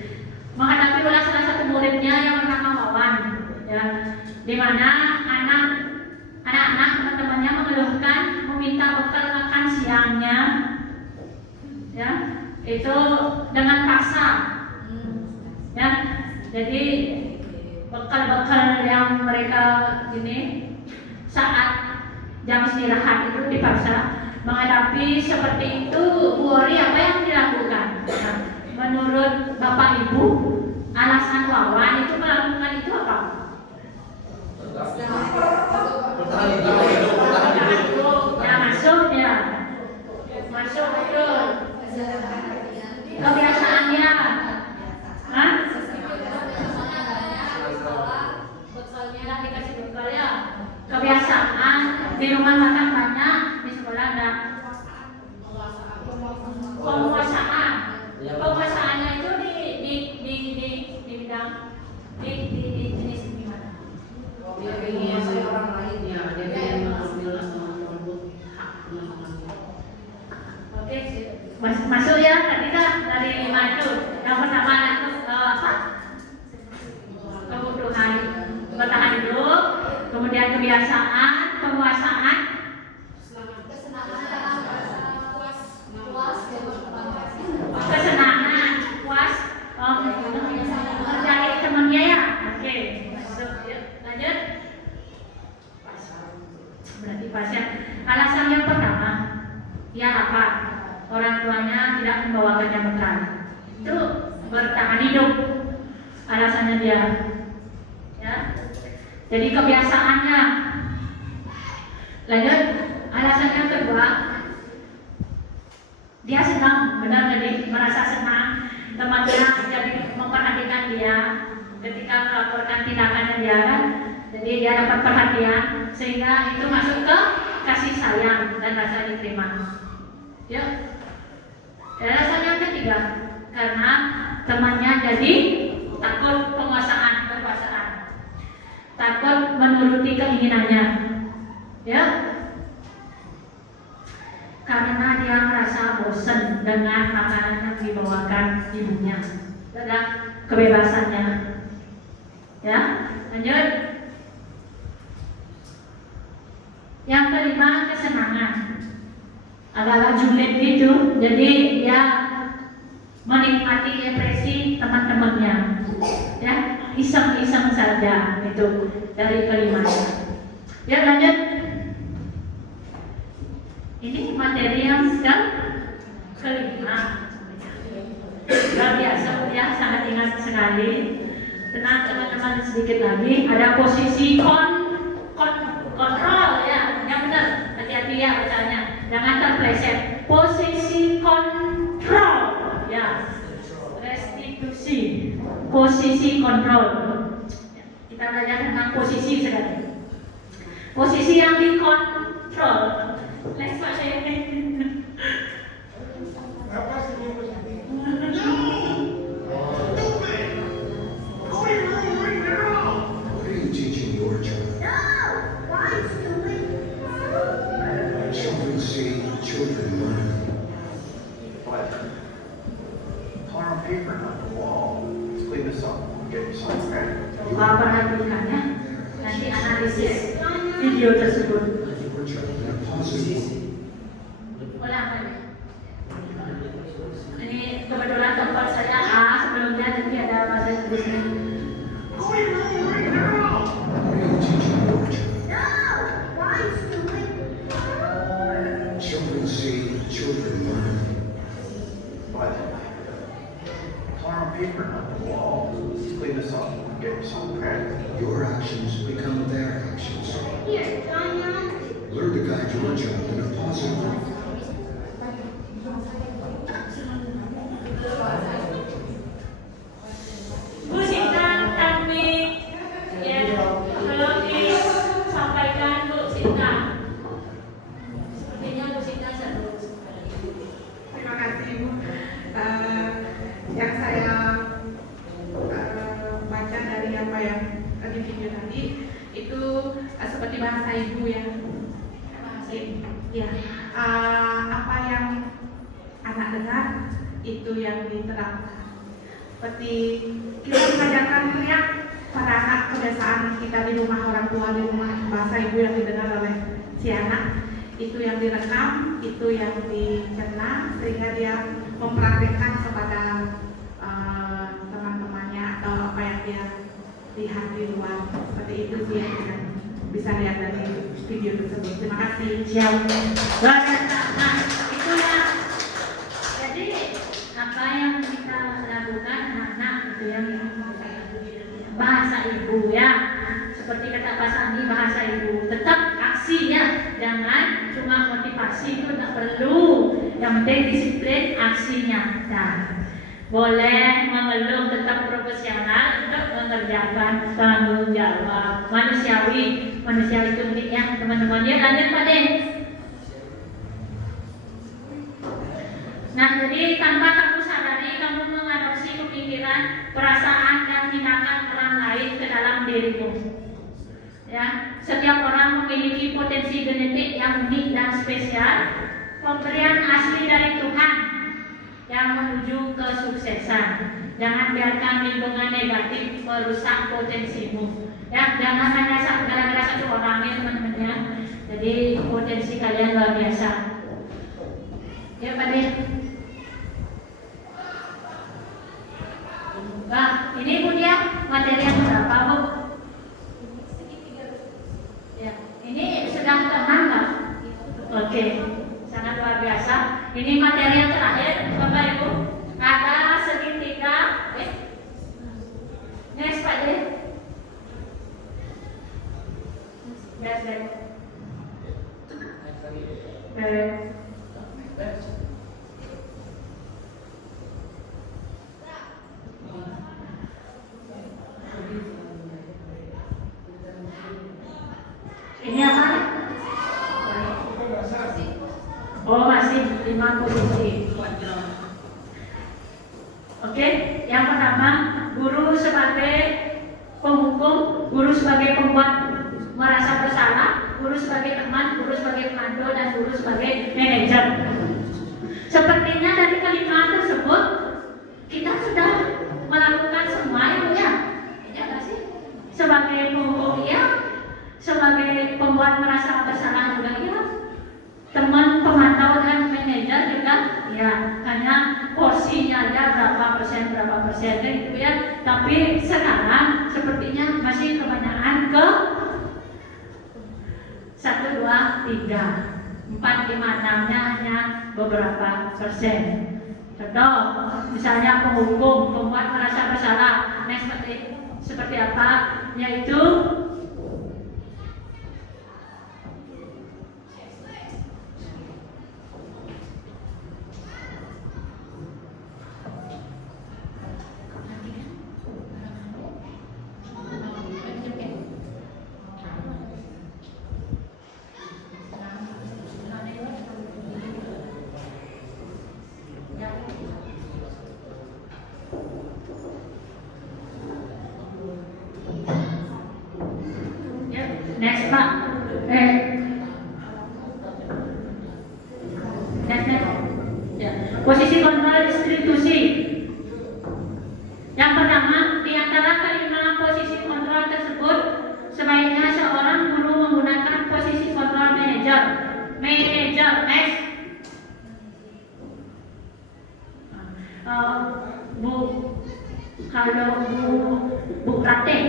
Menghadapi ulah salah satu muridnya yang bernama Wawan, ya, di mana anak-anak teman-temannya mengeluhkan meminta bekal makan siangnya, ya, itu dengan paksa, ya. Jadi bekal-bekal yang mereka ini saat jam istirahat itu dipaksa. Menghadapi seperti itu, Bu Ori apa yang dilakukan? Nah, menurut Bapak Ibu, alasan Wawan itu melakukan itu apa? Ya masuk ya, masuk itu kebiasaannya. Hah? Dikasih bekal ya. Kebiasaan di rumah makan banyak, di sekolah enggak. Penguasaannya itu di bidang di jenis gimana? Dia menguasai orang lain ya, dia yang mengambil hak. Oke, masuk ya tadi kan dari 5 itu. Yang pertama itu apa? Kebutuhan bertahan hidup, kemudian kebiasaan, penguasaan, kesenangan, puas, mencari temannya ya. Oke, masuk ya. Lanjut. Berarti pas ya. Alasan yang pertama, dia lapar. Orang tuanya tidak membawakannya bekal. Itu bertahan hidup. Alasannya dia. Ya. Jadi kebiasaannya. Lanjut, alasan yang kedua, dia senang, benar tadi, merasa senang temannya jadi memperhatikan dia ketika melaporkan tindakannya dia kan. Jadi dia dapat perhatian sehingga itu masuk ke kasih sayang dan rasa diterima. Ya. Alasan yang ketiga, karena temannya jadi takut kekuasaan, takut menuruti keinginannya, ya, karena dia merasa bosan dengan makanan yang dibawakan ibunya. kebebasannya. Ya, lanjut. Yang kelima, kesenangan. Adalah julid gitu, jadi dia menikmati ekspresi teman-temannya, ya, iseng-iseng saja, itu dari kelimanya. Ya, lanjut. Ini materi yang kelima. Luar biasa ya, sangat ingat sekali. Tenang teman-teman, sedikit lagi ada posisi kontrol ya, yang benar, hati-hati ya bacanya, jangan terpleset. Posisi kontrol ya, restitusi, posisi kontrol. Kita belajar tentang posisi sekarang. Posisi yang dikontrol. Next Pak Syekh. Coba perhatikan ya, nanti analisis video tersebut. Ulang lagi. Ini kebetulan tempat saya A sebelumnya, jadi ada bahasa Inggrisnya. Children see, children learn. But farm paper on the wall. Clean this up. Get yourself credit. Your actions become their actions. Here, John. Learn to guide your child in a positive way. Bu Sinta, kami ya, tolong disampaikan Bu Sinta. Sepertinya Bu Sinta seru. Terima kasih Ibu. Yang saya baca dari apa yang di video tadi itu seperti bahasa Ibu ya. Ya, apa yang anak dengar itu yang diterapkan. Seperti kita mengajarkan teriak pada anak, kebiasaan kita di rumah orang tua, di rumah bahasa Ibu yang didengar oleh si anak, itu yang direkam, itu yang dicerna sehingga dia mempraktekkan kepada teman-temannya atau apa yang dia lihat di luar. Seperti itu sih yang kita bisa lihat dari video tersebut. Terima kasih. Siap. Luar biasa. Nah, itulah. Jadi apa yang kita lakukan anak itu yang bahasa Ibu ya. Seperti kata Pak Sandi, bahasa Ibu. Tetap aksi ya. Jangan cuma motivasi, itu tidak perlu. Yang penting disiplin aksinya. Nah, boleh mengeluh, tetap profesional untuk mengerjakan tanggung jawab manusiawi itu ya teman-teman. Ya, lanjut Pak Den. Nah, jadi tanpa kamu sadari, kamu mengadopsi pemikiran, perasaan dan tindakan orang lain ke dalam dirimu. Ya, setiap orang memiliki potensi genetik yang unik dan spesial, pemberian asli dari Tuhan yang menuju kesuksesan. Jangan biarkan lingkungan negatif merusak potensimu. Ya, jangan hanya gara-gara satu orang ya teman-teman ya. Jadi potensi kalian luar biasa. Ya Pak Den. Nah, ini Bu dia materi yang berapa Bu? Ya, ini sudah tenang nggak? Oke, sangat luar biasa. Ini materi yang terakhir, Bapak Ibu. Ada segitiga. Next Pak Den. Baik. Ini apa? Oh, masih 5 posisi. Oke, yang pertama, guru sebagai penghukum, guru sebagai pembuat merasa bersalah, guru sebagai teman, guru sebagai pemandu, dan guru sebagai manajer. Sepertinya dari kelima tersebut kita sudah melakukan ya, hanya porsinya aja berapa persen gitu ya. Tapi sekarang sepertinya masih kebanyakan ke 1, 2, 3, 4, 5, 6-nya hanya beberapa persen. Contoh, misalnya penghukum, pembuat merasa bersalah, nah seperti apa? Yaitu next Pak, next. Ya. Posisi kontrol institusi. Yang pertama, di antara kelima posisi kontrol tersebut, sebaiknya seorang guru menggunakan posisi kontrol manajer. Next. Kalau Bu Praktek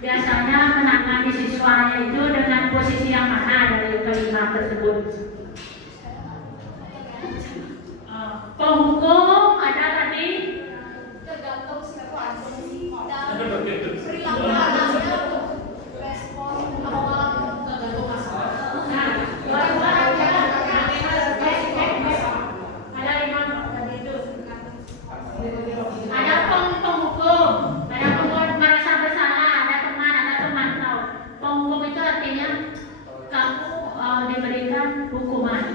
biasanya menangani siswanya itu dengan posisi yang mana dari kelima tersebut? Penghukum ada tadi? Tergantung siapa perilaku anaknya, respon awal tergantung masalah. Ada 5 tadi itu. Ada penghukum, ada pembuat merasa bersalah, ada teman, ada pemantau. Penghukum itu artinya kamu diberikan hukuman.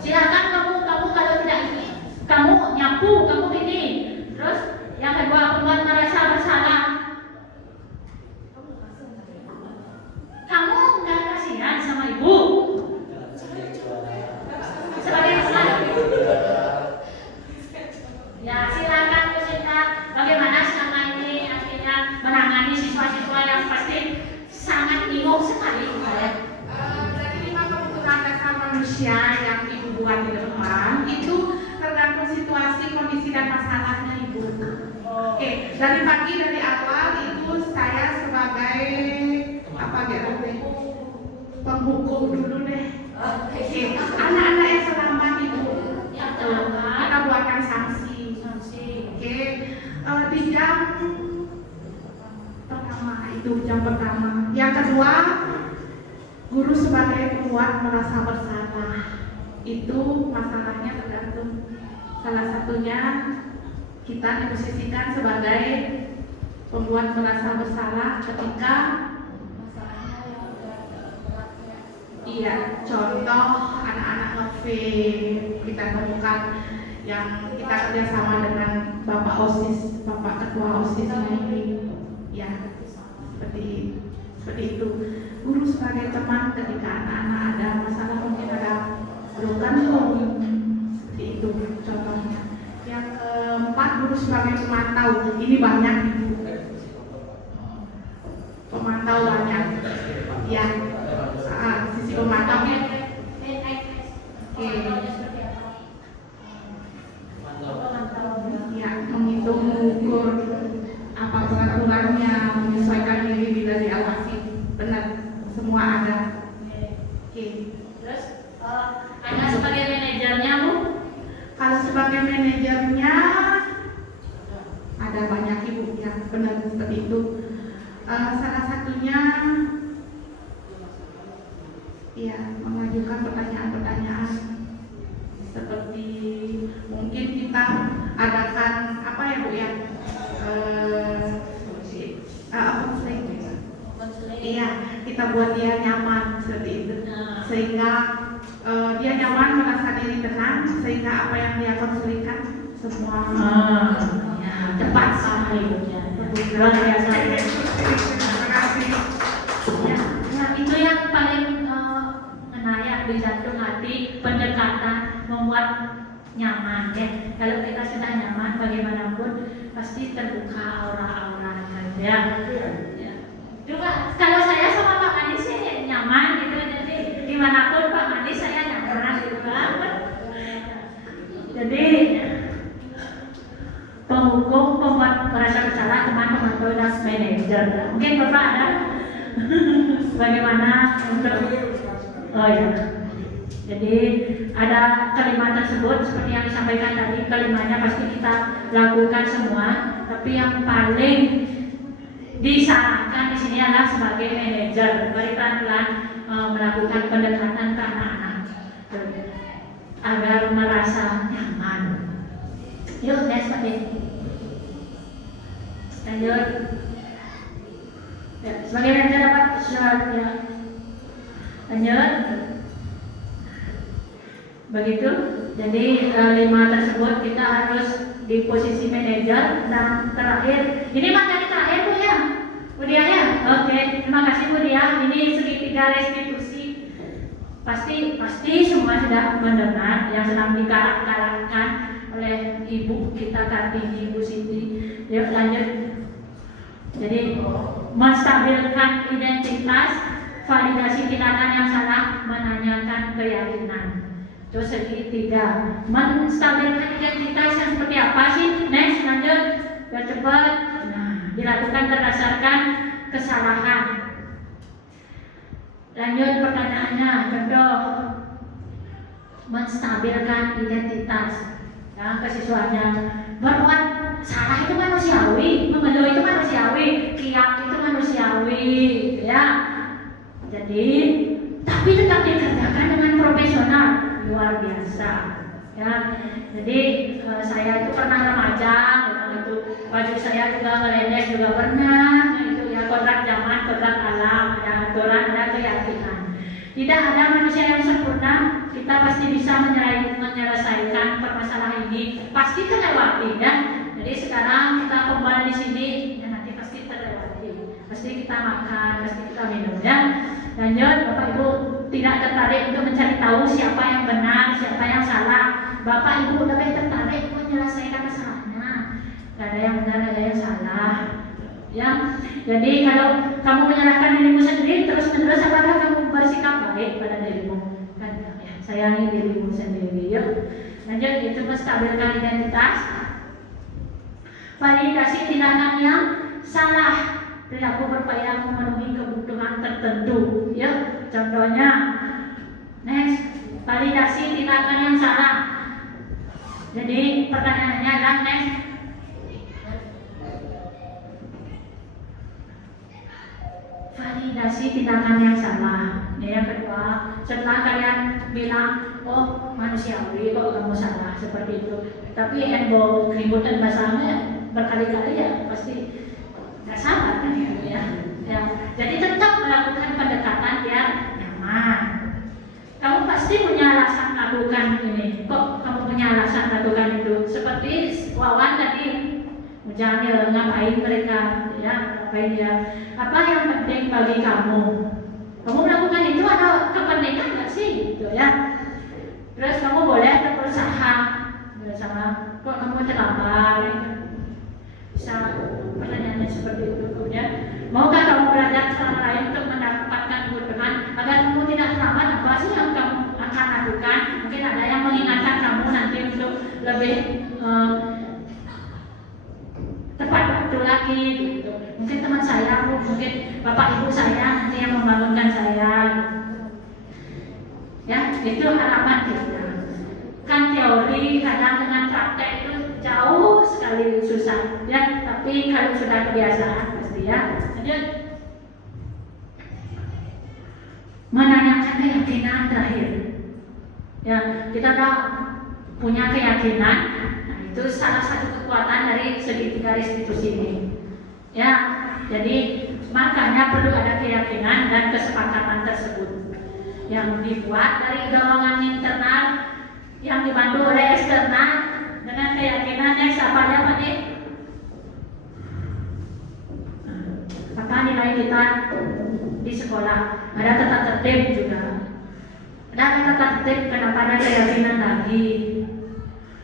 Silakan kamu kalau tidak ini, kamu nyapu, kamu gini. Terus yang kedua, pembuat merasa bersalah. Kamu nggak kasihan sama ibu? Sebagai pesan. Ya, silakan Bu Sinta, bagaimana selama ini akhirnya menangani siswa-siswa yang pasti sangat bingung sekali. Dari 5 kebutuhan dasar manusia yang ibu buat di depan itu tergantung situasi, kondisi dan masalahnya ibu. Oke, dari pagi dari awal itu saya sebagai penghukum dulu deh. Oke, anak-anak yang selamat ibu. Kita buatkan sanksi. Oke, di jam pertama. Yang kedua, guru sebagai pembuat merasa bersalah. Itu masalahnya tergantung. Salah satunya kita diposisikan sebagai pembuat merasa bersalah ketika contoh anak-anak nge-vape kita temukan yang kita kerjasama dengan Bapak OSIS, Bapak Ketua OSISnya ini, ya seperti itu. Guru sebagai teman ketika anak-anak ada masalah, mungkin ada keluhan, seperti itu contohnya. Yang keempat, guru sebagai pemantau. Ini banyak ibu, pemantau banyak, ya. Sisi pemantau ya. Ya, menghitung, mengukur apa peraturannya, menyesuaikan diri bila diawasi. Benar, semua ada. Terus Anda sebagai manajernya Bu? Kalau sebagai manajernya ada banyak ibu, ya benar seperti itu. Salah satunya ya mengajukan pertanyaan-pertanyaan seperti mungkin kita adakan apa ya Bu ya, konseling. Iya, kita buat dia nyaman seperti itu, sehingga dia nyaman, merasa diri tenang, sehingga apa yang dia konselingkan semua tepat sama ibunya. Luar biasa. Terima kasih. Ya, nah itu yang paling menarik di jantung hati, pendekatan membuat nyaman ya. Kalau kita sudah nyaman, bagaimanapun pasti terbuka aura-aura ya. Juga kalau saya sama Pak Anies sih nyaman gitu, jadi dimanapun Pak Anies saya nyaman gitu kan. manajer. Mungkin Bapak ada bagaimana untuk jadi ada kalimat tersebut seperti yang disampaikan tadi, kalimatnya pasti kita lakukan semua, tapi yang paling disarankan di sini adalah sebagai manajer, mari pelan-pelan melakukan pendekatan ke anak-anak agar merasa nyaman. Yuk, next Pak. Lanjut. Ya, sebagai manajer dapat ya. Lanjut. Begitu. Jadi 5 tersebut kita harus di posisi manajer. Dan terakhir, ini materi terakhir Bu ya, Bu Dia ya. Oke, terima kasih Bu Dia. Ini segitiga restitusi. Pasti semua sudah mendengar yang sedang dikarak-karakkan oleh Ibu kita Kartini, Ibu Siti. Yuk lanjut. Jadi menstabilkan identitas, validasi tindakan yang salah, menanyakan keyakinan. Terus segitiga, menstabilkan identitas yang seperti apa sih? Next, lanjut, biar cepat. Nah, dilakukan berdasarkan kesalahan. Lanjut pertanyaannya, contoh menstabilkan identitas. Ya, kesiswanya berbuat salah itu manusiawi, mengeluh itu manusiawi, kiap itu manusiawi, ya. Jadi, tapi tetap dikerjakan dengan profesional, luar biasa. Ya, jadi saya itu pernah remaja, itu baju saya juga ngelendes juga pernah, itu ya kodrat zaman, kodrat alam, ada aturan, ada keyakinan. Tidak ada manusia yang sempurna, kita pasti bisa menyelesaikan permasalahan ini, pasti terlewati ya. Jadi sekarang kita kembali di sini, ya nanti pasti terlewati, pasti kita makan, pasti kita minum ya. Lanjut, Bapak Ibu tidak tertarik untuk mencari tahu siapa yang benar, siapa yang salah. Bapak Ibu lebih tertarik menyelesaikan masalahnya. Gak ada yang benar, gak ada yang salah. Ya, jadi kalau kamu menyalahkan dirimu sendiri terus-menerus, apakah kamu bersikap baik pada dirimu? Kan, ya, sayangi dirimu sendiri. Yuk, lanjut, itu menstabilkan identitas. Validasi tindakan yang salah, perilaku berupaya memenuhi kebutuhan tertentu. Ya, contohnya, next, validasi tindakan yang salah. Jadi pertanyaannya adalah next, validasi tindakan yang salah. Yang kedua, setelah kalian bilang, oh manusiawi kok kamu salah seperti itu, tapi yang bawa keributan masalahnya berkali-kali ya pasti nggak salah kan ya. Jadi tetap melakukan pendekatan biar nyaman. Kamu pasti punya alasan lakukan ini. Kok kamu punya alasan lakukan itu? Seperti Wawan tadi, jangan ngapain mereka ya, ngapain ya. Apa yang penting bagi kamu? Kamu melakukan itu ada kepentingan nggak sih? Gitu ya. Terus kamu boleh berusaha bersama. Kok kamu terlambat? Bisa pertanyaannya seperti itu. Kemudian, maukah kamu belajar cara lain untuk mendapatkan kebutuhan agar kamu tidak terlambat? Apa sih yang kamu akan lakukan? Mungkin ada yang mengingatkan kamu nanti untuk lebih tepat waktu lagi. Gitu. Mungkin teman saya, mungkin bapak ibu saya nanti yang membangunkan saya. Ya, itu harapan kita. Kan teori kadang dengan praktek itu jauh sekali susah ya, tapi kalau sudah kebiasaan pasti ya. Lanjut, menanyakan keyakinan terakhir ya, kita udah punya keyakinan. Nah, itu salah satu kekuatan dari segitiga restitusi ini ya. Jadi makanya perlu ada keyakinan dan kesepakatan tersebut yang dibuat dari dorongan internal yang dibantu oleh eksternal dengan keyakinannya siapanya Pak Dik? Apa nilai kita di sekolah? Ada tata tertib juga. Ada tata tertib, kenapa ada keyakinan lagi?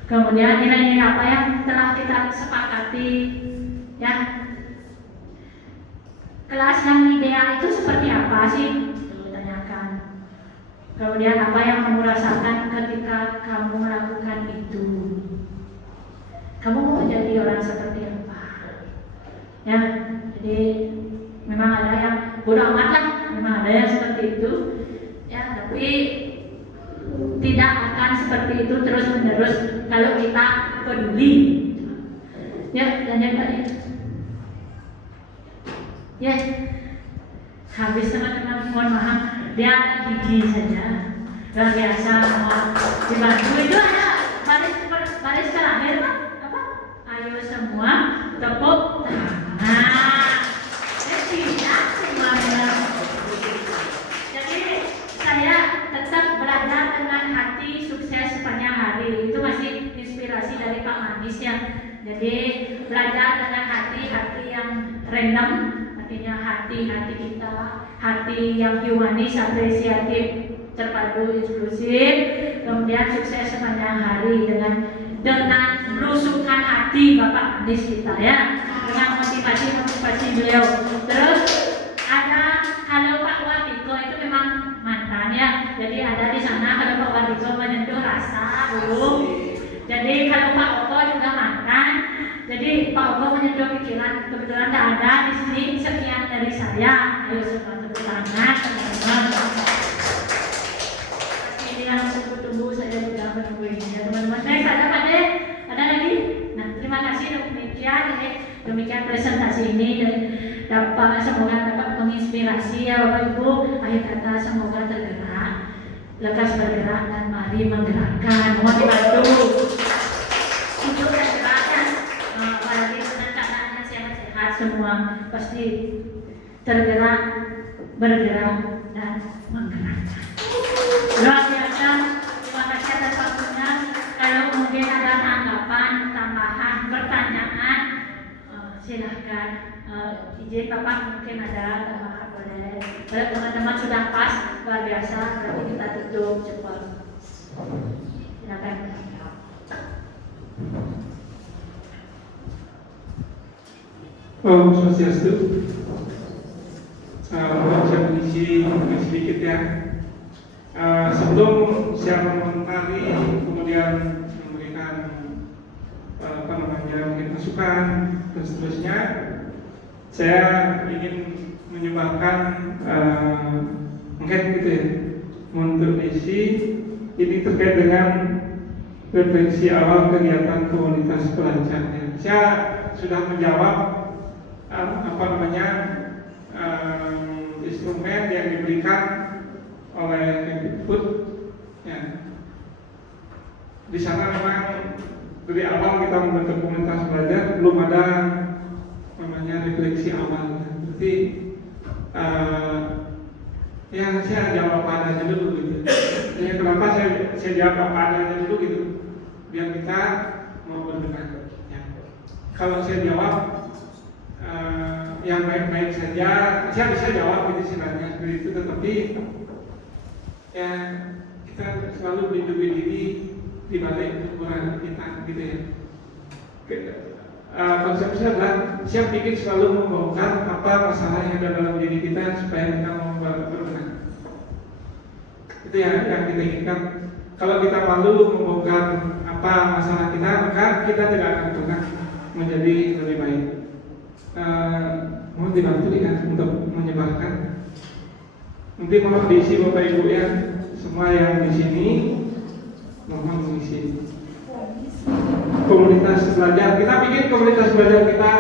Kemudian nilai-nilai apa yang telah kita sepakati? Ya, kelas yang ideal itu seperti apa sih? Kemudian apa yang kamu rasakan ketika kamu melakukan itu? Kamu mau jadi orang seperti apa? Ya, jadi memang ada yang bodo amat lah, memang ada yang seperti itu ya, tapi tidak akan seperti itu terus menerus kalau kita peduli ya. Lanjut Pak ya, habis teman-teman, mohon maaf dia gigi saja luar biasa, mau dibantu. Itu ada baris terakhir Pak, apa? Ayo semua tepuk tangan. Tidak semuanya. Jadi saya tetap belajar dengan hati sukses sepanjang hari. Itu masih inspirasi dari Pak Manis ya. Jadi belajar dengan hati yang random, artinya hati kita, hati yang humanis, apresiatif, terpadu, inklusif, kemudian sukses sepanjang hari dengan belusukan hati Bapak Manis kita ya, dengan motivasi beliau. Terus ada kalau Pak Wadiko itu memang mantan ya, jadi ada di sana kalau Pak Wadiko menyentuh rasa dulu. Jadi kalau Pak Oko juga mantan, jadi Pak Oko menyentuh pikiran. Kebetulan tidak ada di sini. Sekian dari saya. Ayo semua tepuk tangan teman-teman. Ini yang tunggu saya sudah menunggu ini ya teman-teman. Next ada Pak De, ada lagi? Nah terima kasih demikian presentasi ini dan semoga dapat menginspirasi ya Bapak Ibu. Akhir kata semoga tergerak, lekas bergerak dan mari menggerakkan. Mohon dibantu untuk tergeraknya, apalagi dengan keadaannya sehat-sehat semua pasti tergerak, bergerak dan menggerakkan. Luar biasa, terima kasih atas waktunya. Kalau mungkin ada tanggapan, tambahan, pertanyaan, silahkan. Izin Bapak mungkin ada tambahan boleh. Kalau teman-teman sudah pas, luar biasa, berarti kita tutup cepat. Silakan. Om Swastiastu. Mohon saya mengisi sedikit ya. Sebelum saya mengomentari, kemudian memberikan mungkin masukan dan seterusnya, saya ingin menyebarkan mungkin gitu ya, untuk isi ini terkait dengan refleksi awal kegiatan komunitas pelajar. Saya sudah menjawab instrumen yang diberikan oleh Kemdikbud ya. Di sana memang dari awal kita membentuk komunitas belajar belum ada refleksi awal. Berarti ya saya jawab apa adanya dulu gitu. Ya kenapa saya jawab apa adanya dulu gitu, biar kita mau berdengar. Ya. Kalau saya jawab yang baik-baik saja, saya bisa jawab gitu istilahnya seperti itu, tetapi ya kita selalu melindungi diri di balik kekurangan kita gitu ya. Konsep saya adalah siap bikin selalu membongkar apa masalah yang ada dalam diri kita supaya kita mau berbenah. Itu ya yang kita inginkan. Kalau kita malu membongkar apa masalah kita, maka kita tidak akan pernah menjadi lebih baik. Mohon dibantu ya untuk menyebarkan. Nanti mohon diisi Bapak Ibu ya, semua yang di sini mohon mengisi komunitas belajar. Kita bikin komunitas belajar kita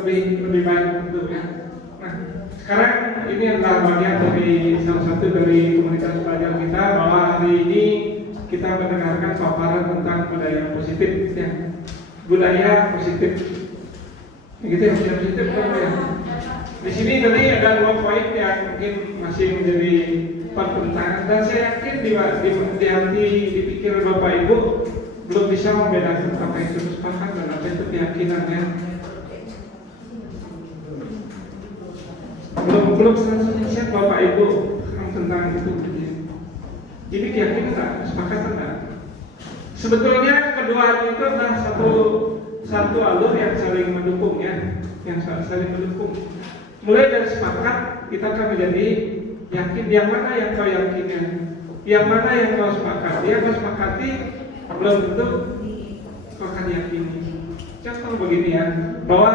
lebih baik untuk ya. Nah, sekarang ini adalah bagian dari salah satu dari komunitas belajar kita, bahwa hari ini kita mendengarkan paparan tentang budaya positif ya. Budaya positif. Gitu ya, budaya positif ya. Di sini tadi ada 2 poin yang mungkin masih menjadi pertentangan, dan saya yakin di hati dipikir Bapak Ibu belum bisa membedakan apa itu kesepakatan dan apa itu keyakinan ya. Belum 100% Bapak Ibu tentang itu. Jadi keyakinan tak, kesepakatan tak. Sebetulnya kedua itu adalah satu alur yang saling mendukung ya, yang saling mendukung. Mulai dari sepakat kita akan menjadi yakin yang mana yang kau yakini, yang mana yang kau sepakati. Yang kau sepakati belum tentu kau akan yakini. Contoh begini ya, bahwa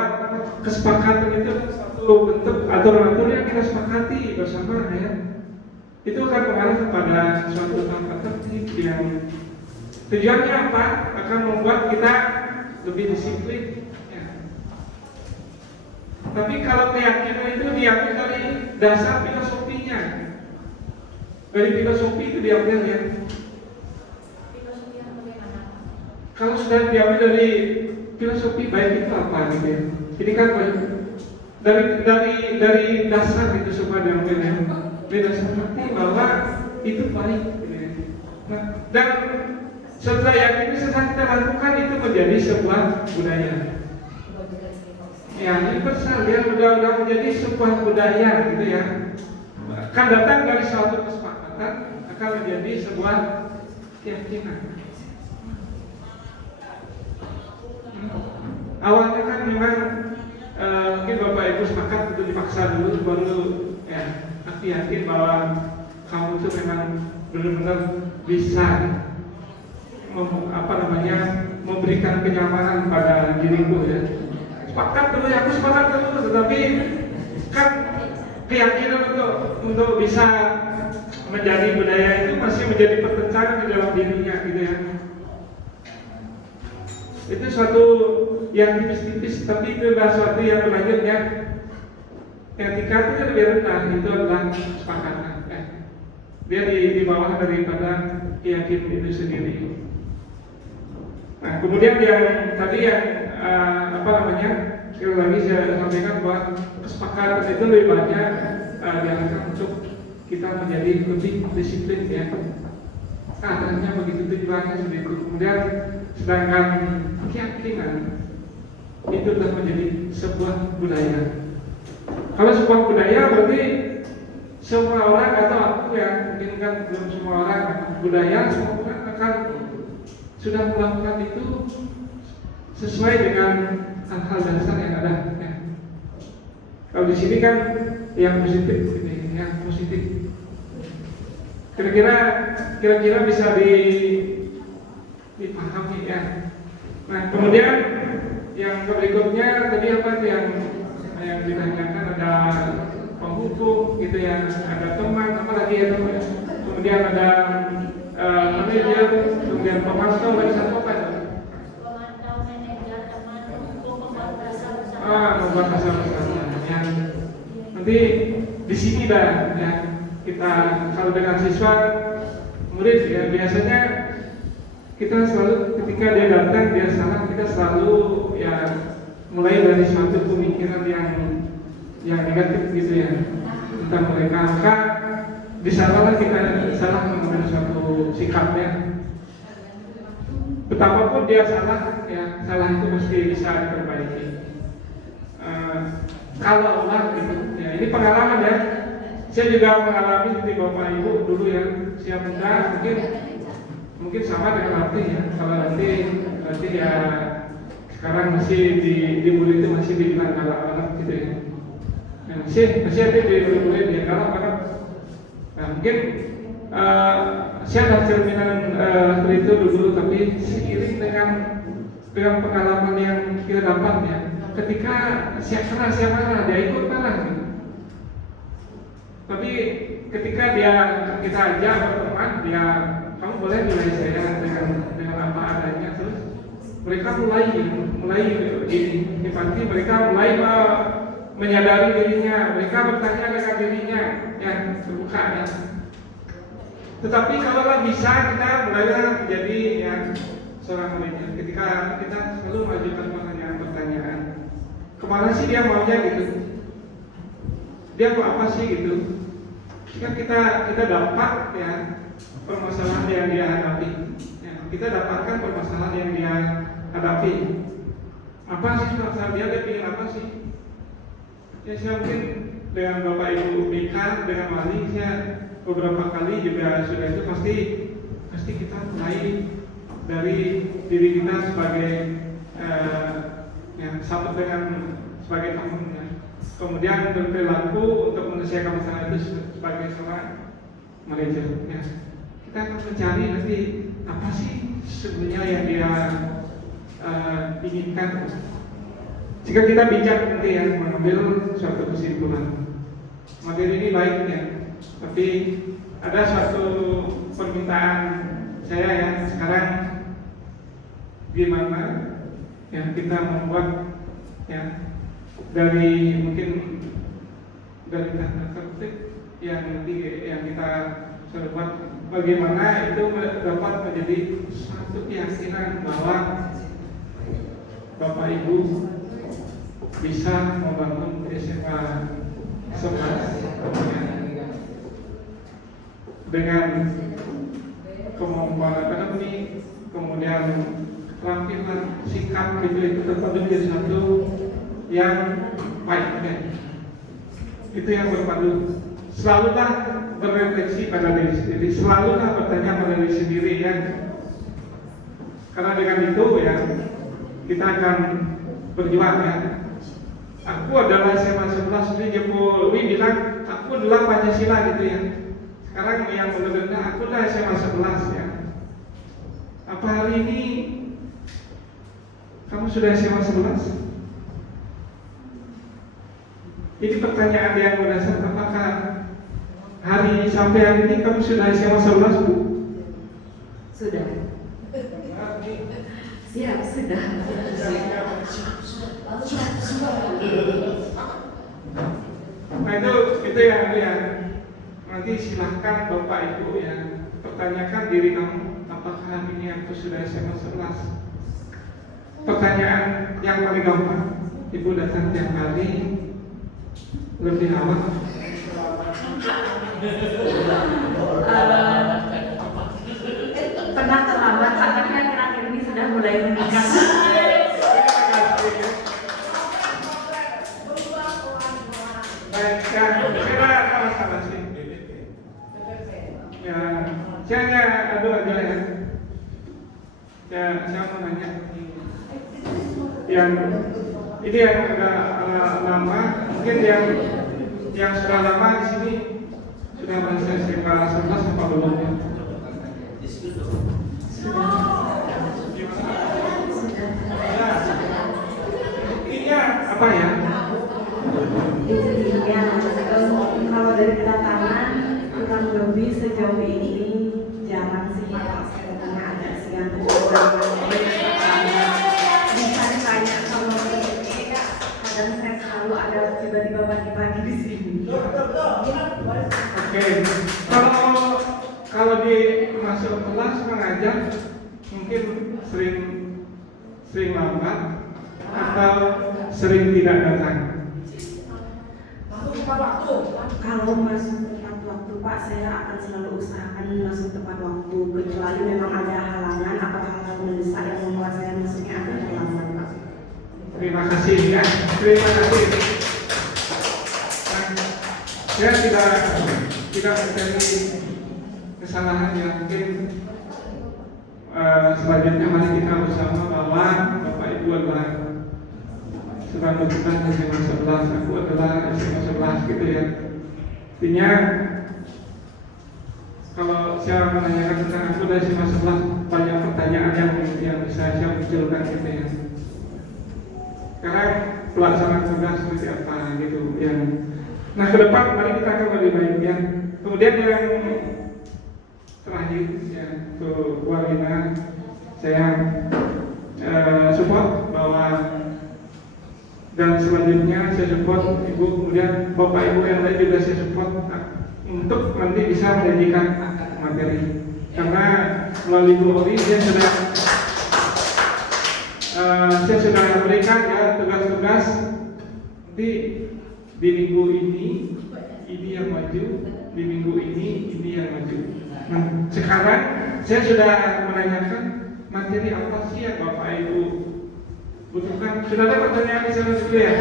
kesepakatan itu adalah satu bentuk aturan-aturan yang kita sepakati bersama ya, itu akan mengarah kepada suatu tata tertib yang tujuannya apa? Akan membuat kita lebih disiplin. Ya. Tapi kalau keyakinan itu diambil dari dasar filosofinya, dari filosofi itu diambil ya. Kalau sudah diambil dari filosofi baik itu apa gitu ya? Ini kan dari dasar itu semua diambil ya. Beda seperti bahwa itu baik gitu ya. Nah, dan setelah yang ini setelah kita lakukan itu menjadi sebuah budaya. Ya, universal ya, udah menjadi sebuah budaya gitu ya. Kan datang dari suatu kesepakatan akan menjadi sebuah keyakinan. Awalnya kan memang mungkin Bapak Ibu sepakat untuk dipaksa dulu baru ya, aku yakin bahwa kamu itu memang benar-benar bisa memberikan kenyamanan pada diriku ya. Sepakat dulu ya, aku sepakat dulu, tetapi kan keyakinan untuk bisa menjadi budaya itu masih menjadi pertentangan di dalam dirinya gitu ya. Itu suatu yang tipis-tipis, tapi itu adalah suatu yang berlanjut ya. Yang tingkatnya lebih rendah itu adalah kesepakatan. Dia di bawah daripada keyakinan itu sendiri. Nah, kemudian yang tadi yang sekali lagi saya sampaikan bahwa kesepakatan itu lebih banyak diarahkan untuk kita menjadi lebih disiplin ya. Adanya begitu tujuannya seperti itu. Kemudian sedangkan keyakinan itu telah menjadi sebuah budaya. Kalau sebuah budaya berarti semua orang atau aku ya, mungkin kan belum semua orang budaya, semua orang akan sudah melakukan itu sesuai dengan hal-hal dasar yang ada. Ya. Kalau di sini kan yang positif, ini yang positif. Kira-kira bisa dipahami ya. Nah kemudian yang berikutnya tadi apa tuh yang ditanyakan, ada penghukum gitu ya, ada teman, apa lagi ya teman. Kemudian ada manajer, kemudian pemantau dan satu apa itu? Pemantau, manajer, teman, hukum, pembuat bahasa bersama. Membuat bahasa bersama. Yang nanti di sini dah ya, kita kalau dengan siswa murid ya, biasanya kita selalu ketika dia datang dia salah, kita selalu ya mulai dari suatu pemikiran yang negatif gitu ya tentang mereka, maka di sanalah kita salah mengambil suatu sikapnya. Betapapun dia salah ya, salah itu mesti bisa diperbaiki. Kalau gitu ya, ini pengalaman ya. Saya juga mengalami seperti Bapak Ibu dulu ya, siap muda mungkin sama dengan nanti ya. Kalau nanti ya sekarang masih di murid itu masih dibilang galak-galak gitu ya. Nah, masih ada di murid yang galak-galak. Nah, mungkin saya ada cerminan seperti itu dulu, tapi seiring dengan pengalaman yang kita dapat ya, ketika siap marah, dia ikut marah gitu. Tapi ketika kita ajak berteman, kamu boleh nilai saya dengan apa adanya, terus mereka mulai ini pasti mereka mulai menyadari dirinya, mereka bertanya dengan dirinya, ya terbuka ya. Tetapi kalau bisa kita mulai menjadi ya seorang manajer, ketika kita selalu mengajukan pertanyaan, kemana sih dia maunya gitu? Dia mau apa sih gitu? Kan kita dapat ya permasalahan yang dia hadapi. Ya, kita dapatkan permasalahan yang dia hadapi. Apa sih masalah dia ingin apa sih? Ya saya mungkin dengan Bapak Ibu Mika, dengan Wali, saya beberapa kali juga sudah itu pasti kita mulai dari diri kita sebagai yang satu dengan sebagai tamu ya. Kemudian berperilaku untuk menyelesaikan masalah itu sebagai seorang manajer ya. Kita akan mencari nanti apa sih sebenarnya yang dia inginkan. jika kita bijak nanti ya mengambil suatu kesimpulan. Materi ini baik ya, tapi ada suatu permintaan saya ya sekarang, gimana ya kita membuat ya dari mungkin dari tanda tertib yang kita buat, bagaimana itu dapat menjadi suatu keyakinan bahwa Bapak Ibu bisa membangun SMA 11 dengan kemampuan akademik, kemudian keterampilan, sikap gitu itu terpadu menjadi satu yang baik ya. Itu yang berpadu. Selalulah berefleksi pada diri sendiri, selalulah bertanya pada diri sendiri ya. Karena dengan itu ya kita akan berjuang ya. Aku adalah SMA 11, ini Jokowi bilang aku adalah Pancasila gitu ya. Sekarang yang benar-benar aku adalah SMA 11 ya. Apa hari ini kamu sudah SMA 11? Ini pertanyaan yang mendasar, apakah sampai hari ini kamu sudah SMA 11 Bu? Sudah. Siap, sudah. Nah itu yang nanti silahkan Bapak Ibu ya pertanyakan diri kamu, apakah hari ini aku sudah SMA 11? Pertanyaan yang paling gampang, Ibu datang tiap hari lebih awal. Pernah terlambat karena akhir-akhir ini sudah mulai menikah. Baik, saya sama-sama sih. Ya, saya adu aja ya. Saya mau nanya. Yang ini yang agak lama, mungkin yang sudah lama di sini sudah merasa SMA 11 apa belum ya? Intinya apa ya? Intinya kalau dari kedatangan kurang lebih sejauh ini jarang sih Pak, karena ada siang ditanya kalau kadang saya selalu ada tiba-tiba pagi-pagi di sini. Oke, kalau di masuk kelas mengajar mungkin sering lambat atau sering tidak datang. Kalau masuk tepat waktu Pak, saya akan selalu usahakan masuk tepat waktu, kecuali memang ada halangan atau hal-hal mendesak yang membuat saya masuknya agak terlambat Pak. Terima kasih ya, terima kasih. Saya tidak mencari kesalahan yang mungkin selanjutnya mari kita bersama bahwa Bapak Ibu adalah sudah melakukan SMA 11, aku adalah SMA 11 gitu ya. Artinya kalau saya menanyakan tentang aku dari SMA 11, banyak pertanyaan yang bisa saya munculkan gitu ya. Sekarang pelaksanaan tugas seperti apa gitu yang. Nah ke depan mari kita akan lebih baik ya. Kemudian yang terakhir ya ke Walina, saya support bahwa dan selanjutnya saya support Ibu, kemudian Bapak Ibu yang lain juga saya support untuk nanti bisa menyajikan materi, karena melalui Bu Ori saya sudah berikan ya tugas-tugas di minggu ini yang maju, di minggu ini yang maju. Nah sekarang saya sudah menanyakan materi apa sih yang Bapak Ibu butuhkan. Sudah ada pertanyaan di sana dulu ya.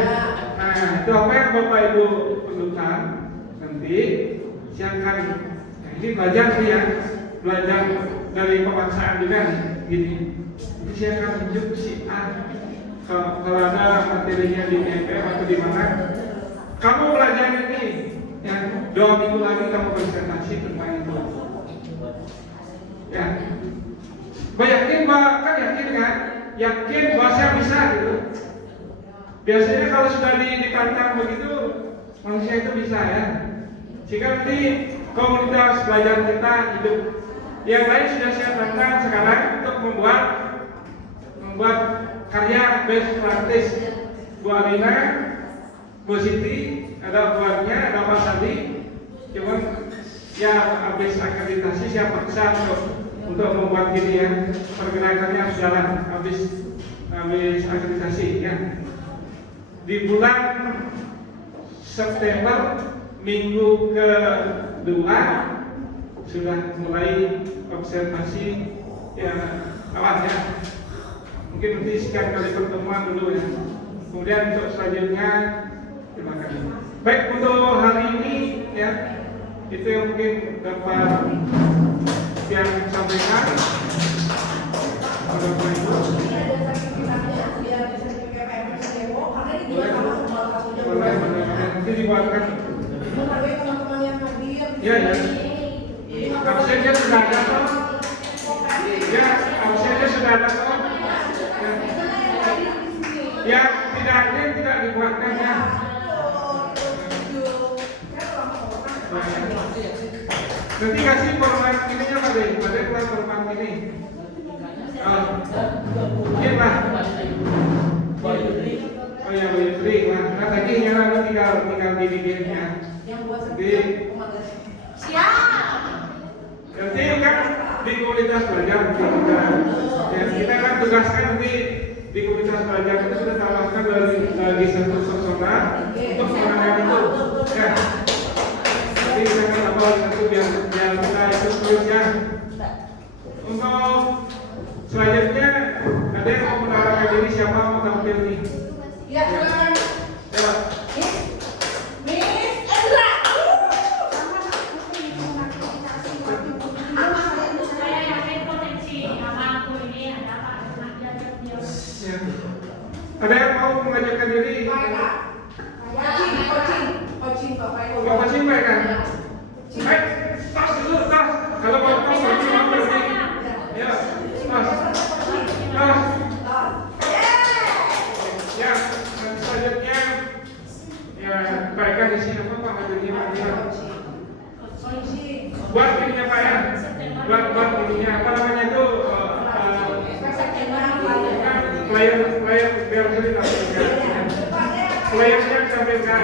Nah itu apa yang Bapak Ibu perlukan nanti silakan. Nah, ini belajar sih ya, belajar dari pemaksaan juga nih gini. Jadi saya akan tunjuk si A. Kalau ada materinya di MPM atau di mana, kamu belajar ini ya 2 minggu lagi kamu presentasi tentang itu. Ya, yakin bahwa saya bisa gitu. Biasanya kalau sudah ditantang begitu, manusia itu bisa ya. Jika nanti komunitas belajar kita hidup, yang lain sudah saya tantang sekarang untuk membuat karya best practice. Bu Alina, Bu Siti, ada buatnya, ada Pak Sadi. Cuman ya habis akreditasi saya paksa untuk membuat ini ya. Pergerakannya sudah habis akreditasi ya. Di bulan September minggu kedua sudah mulai observasi ya awan ya. Mungkin nanti sekian kali pertemuan dulu ya. Kemudian untuk selanjutnya terima kasih. Baik, untuk hari ini ya itu yang mungkin dapat yang sampaikan. Ada apa itu? Nanti dibuatkan. Ya ya. Absennya sudah ada toh? Ya, absennya sudah ada toh? Ya, tidak dibuatkan ya. Nanti kasih format ininya Pak Dek, Pak Dek lah format ini. Mungkin lah. Oh ya, boleh lah. Nah tadi nyala tinggal di videonya. Di Siap. nanti kan di komunitas belajar kita kan tugaskan nanti di komunitas belajar itu sudah tambahkan dari satu personal untuk mengenai itu ya. Jadi kita akan tambah satu biar kita itu terus ya. Untuk selanjutnya ada yang mau menawarkan diri, siapa mau tampil nih? Ya, silakan. Ya. Miss Endra. Saya yakin potensi nama aku ini ada Pak Ya. Ada yang mau mengajarkan diri? Coaching Bapak Ibu. Coaching baik kan? Baik, tas dulu, tas. Kalau mau tas berarti mau berarti. Ya, tas. Tas. Ya, dan selanjutnya ya baikkan di sini apa Pak ngajarnya Pak? Buat ininya Pak ya. Buat ininya apa namanya itu? Player biar cerita. Playernya tampilkan.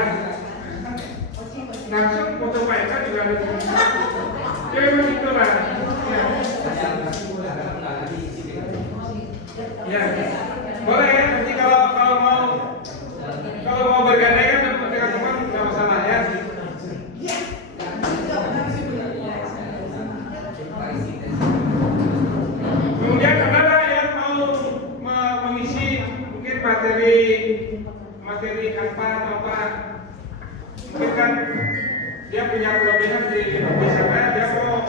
Langsung foto Pak Eka juga ada. Ya memang itulah. Ya. Boleh ya, nanti kalau mau bergandengan dengan teman nggak masalah ya. Kemudian ada yang mau mengisi mungkin materi apa atau apa, mungkin kan dia punya kelebihan di sana, dia mau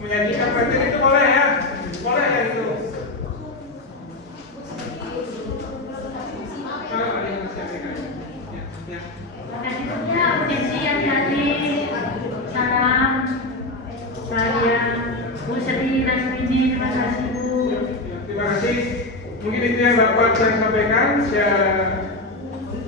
menyajikan materi itu boleh ya itu. Selanjutnya potensi yang jadi salam saya Bu Sri Lasmini, terima kasih Bu. Terima kasih. Mungkin itu yang dapat saya sampaikan. Saya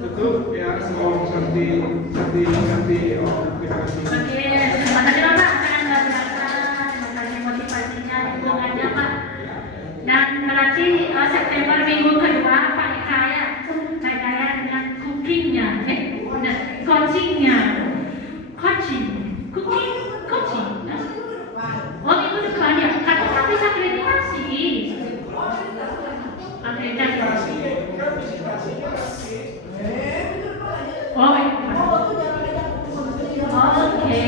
tutup ya. Om Santi. Om terima kasih. Oke, terima kasih Pak. Sangat luar biasa. Terima kasih motivasinya, dukungannya Pak. Dan berarti September minggu kedua Pak Eka ya, saya dengan coachingnya, coaching. Oh minggu depan ya, karena habis akreditasi. Oke,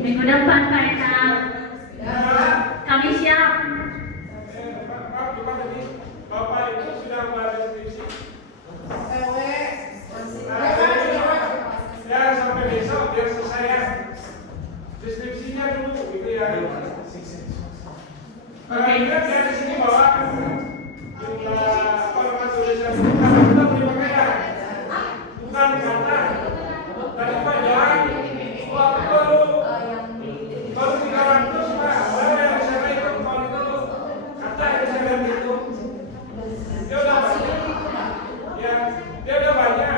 minggu depan Pak Eka. Kami siap. Bapak itu sudah mulai skripsi. Ya sampai besok biar selesai ya. Deskripsinya dulu gitu ya. Kita di sini bawa jumlah format tulisan kita beri pakaian, bukan kata. Tadi Pak jalan baru 300 Pak. Baru yang saya ikut kalau itu kata yang saya itu. Dia udah banyak. Ya, dia udah banyak.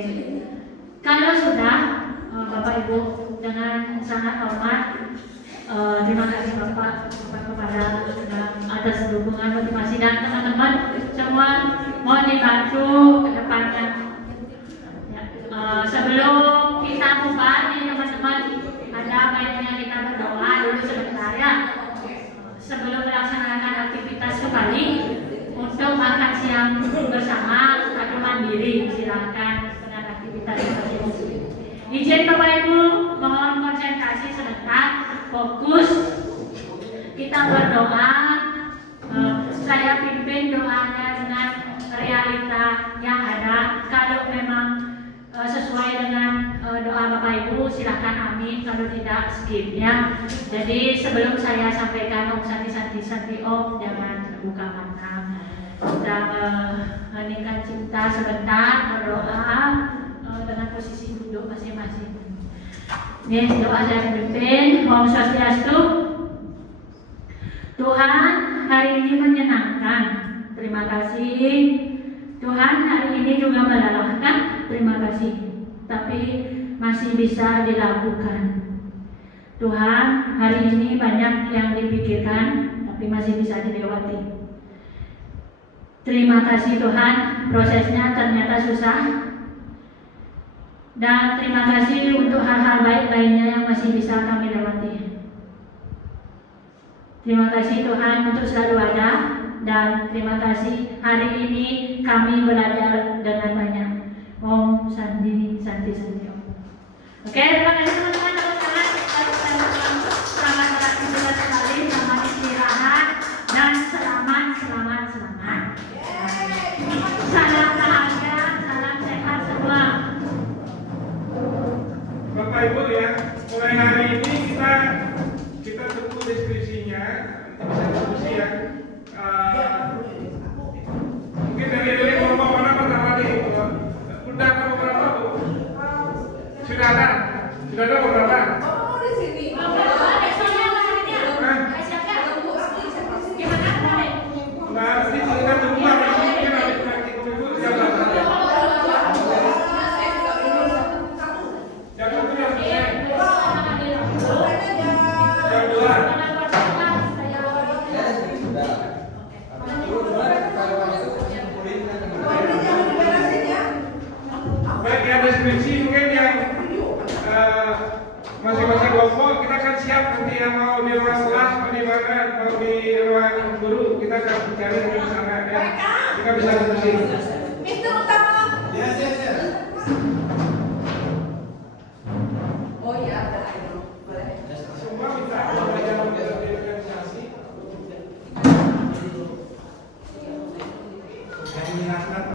Oke. Kalau sudah, Bapak Ibu dengan sangat hormat, terima kasih Bapak kepada atas dukungan motivasi dan teman-teman semua mohon dibantu ke depannya. Ya, sebelum kita bubar nih teman-teman, ada baiknya kita berdoa dulu sebentar ya. Sebelum melaksanakan aktivitas kembali untuk makan siang bersama atau mandiri, silakan dengan aktivitas masing-masing. Izin Bapak Ibu mohon konsentrasi sebentar, fokus kita berdoa. Saya pimpin doanya dengan realita yang ada. Kalau memang sesuai dengan doa Bapak Ibu silakan amin, kalau tidak skip ya. Jadi sebelum saya sampaikan Om Santi Om, jangan buka mata. Kita meningkat cinta sebentar, berdoa dengan posisi duduk masing-masing. Ini doa saya pimpin. Om Swastiastu. Tuhan, hari ini menyenangkan. Terima kasih. Tuhan, hari ini juga melelahkan. Terima kasih. Tapi masih bisa dilakukan. Tuhan, hari ini banyak yang dipikirkan, tapi masih bisa dilewati. Terima kasih Tuhan, prosesnya ternyata susah. Dan terima kasih untuk hal-hal baik lainnya yang masih bisa kami lewati. Terima kasih Tuhan untuk selalu ada. Dan terima kasih hari ini kami belajar dengan banyak. Om Santi Om. Oke, terima kasih teman-teman. Selamat beraktivitas kembali, selamat istirahat, dan selamat. Salam bahagia, salam sehat semua. Bapak Ibu ya, mulai hari ini kita tunggu deskripsinya, bisa diskusi ya. Mungkin dari kelompok mana pertama nih? Udah ada beberapa Bu? Sudah ada beberapa? Oh, di sini. Nanti kita tunggu mungkin habis praktikum Ibu jam berapa? Jam 1 jam 2. Jam 2. Baik ya, deskripsi mungkin yang masing-masing kelompok kita akan siap nanti yang mau di ruang kelas atau di mana atau di ruang guru kita akan cari di sana ya. Kita bisa diskusi.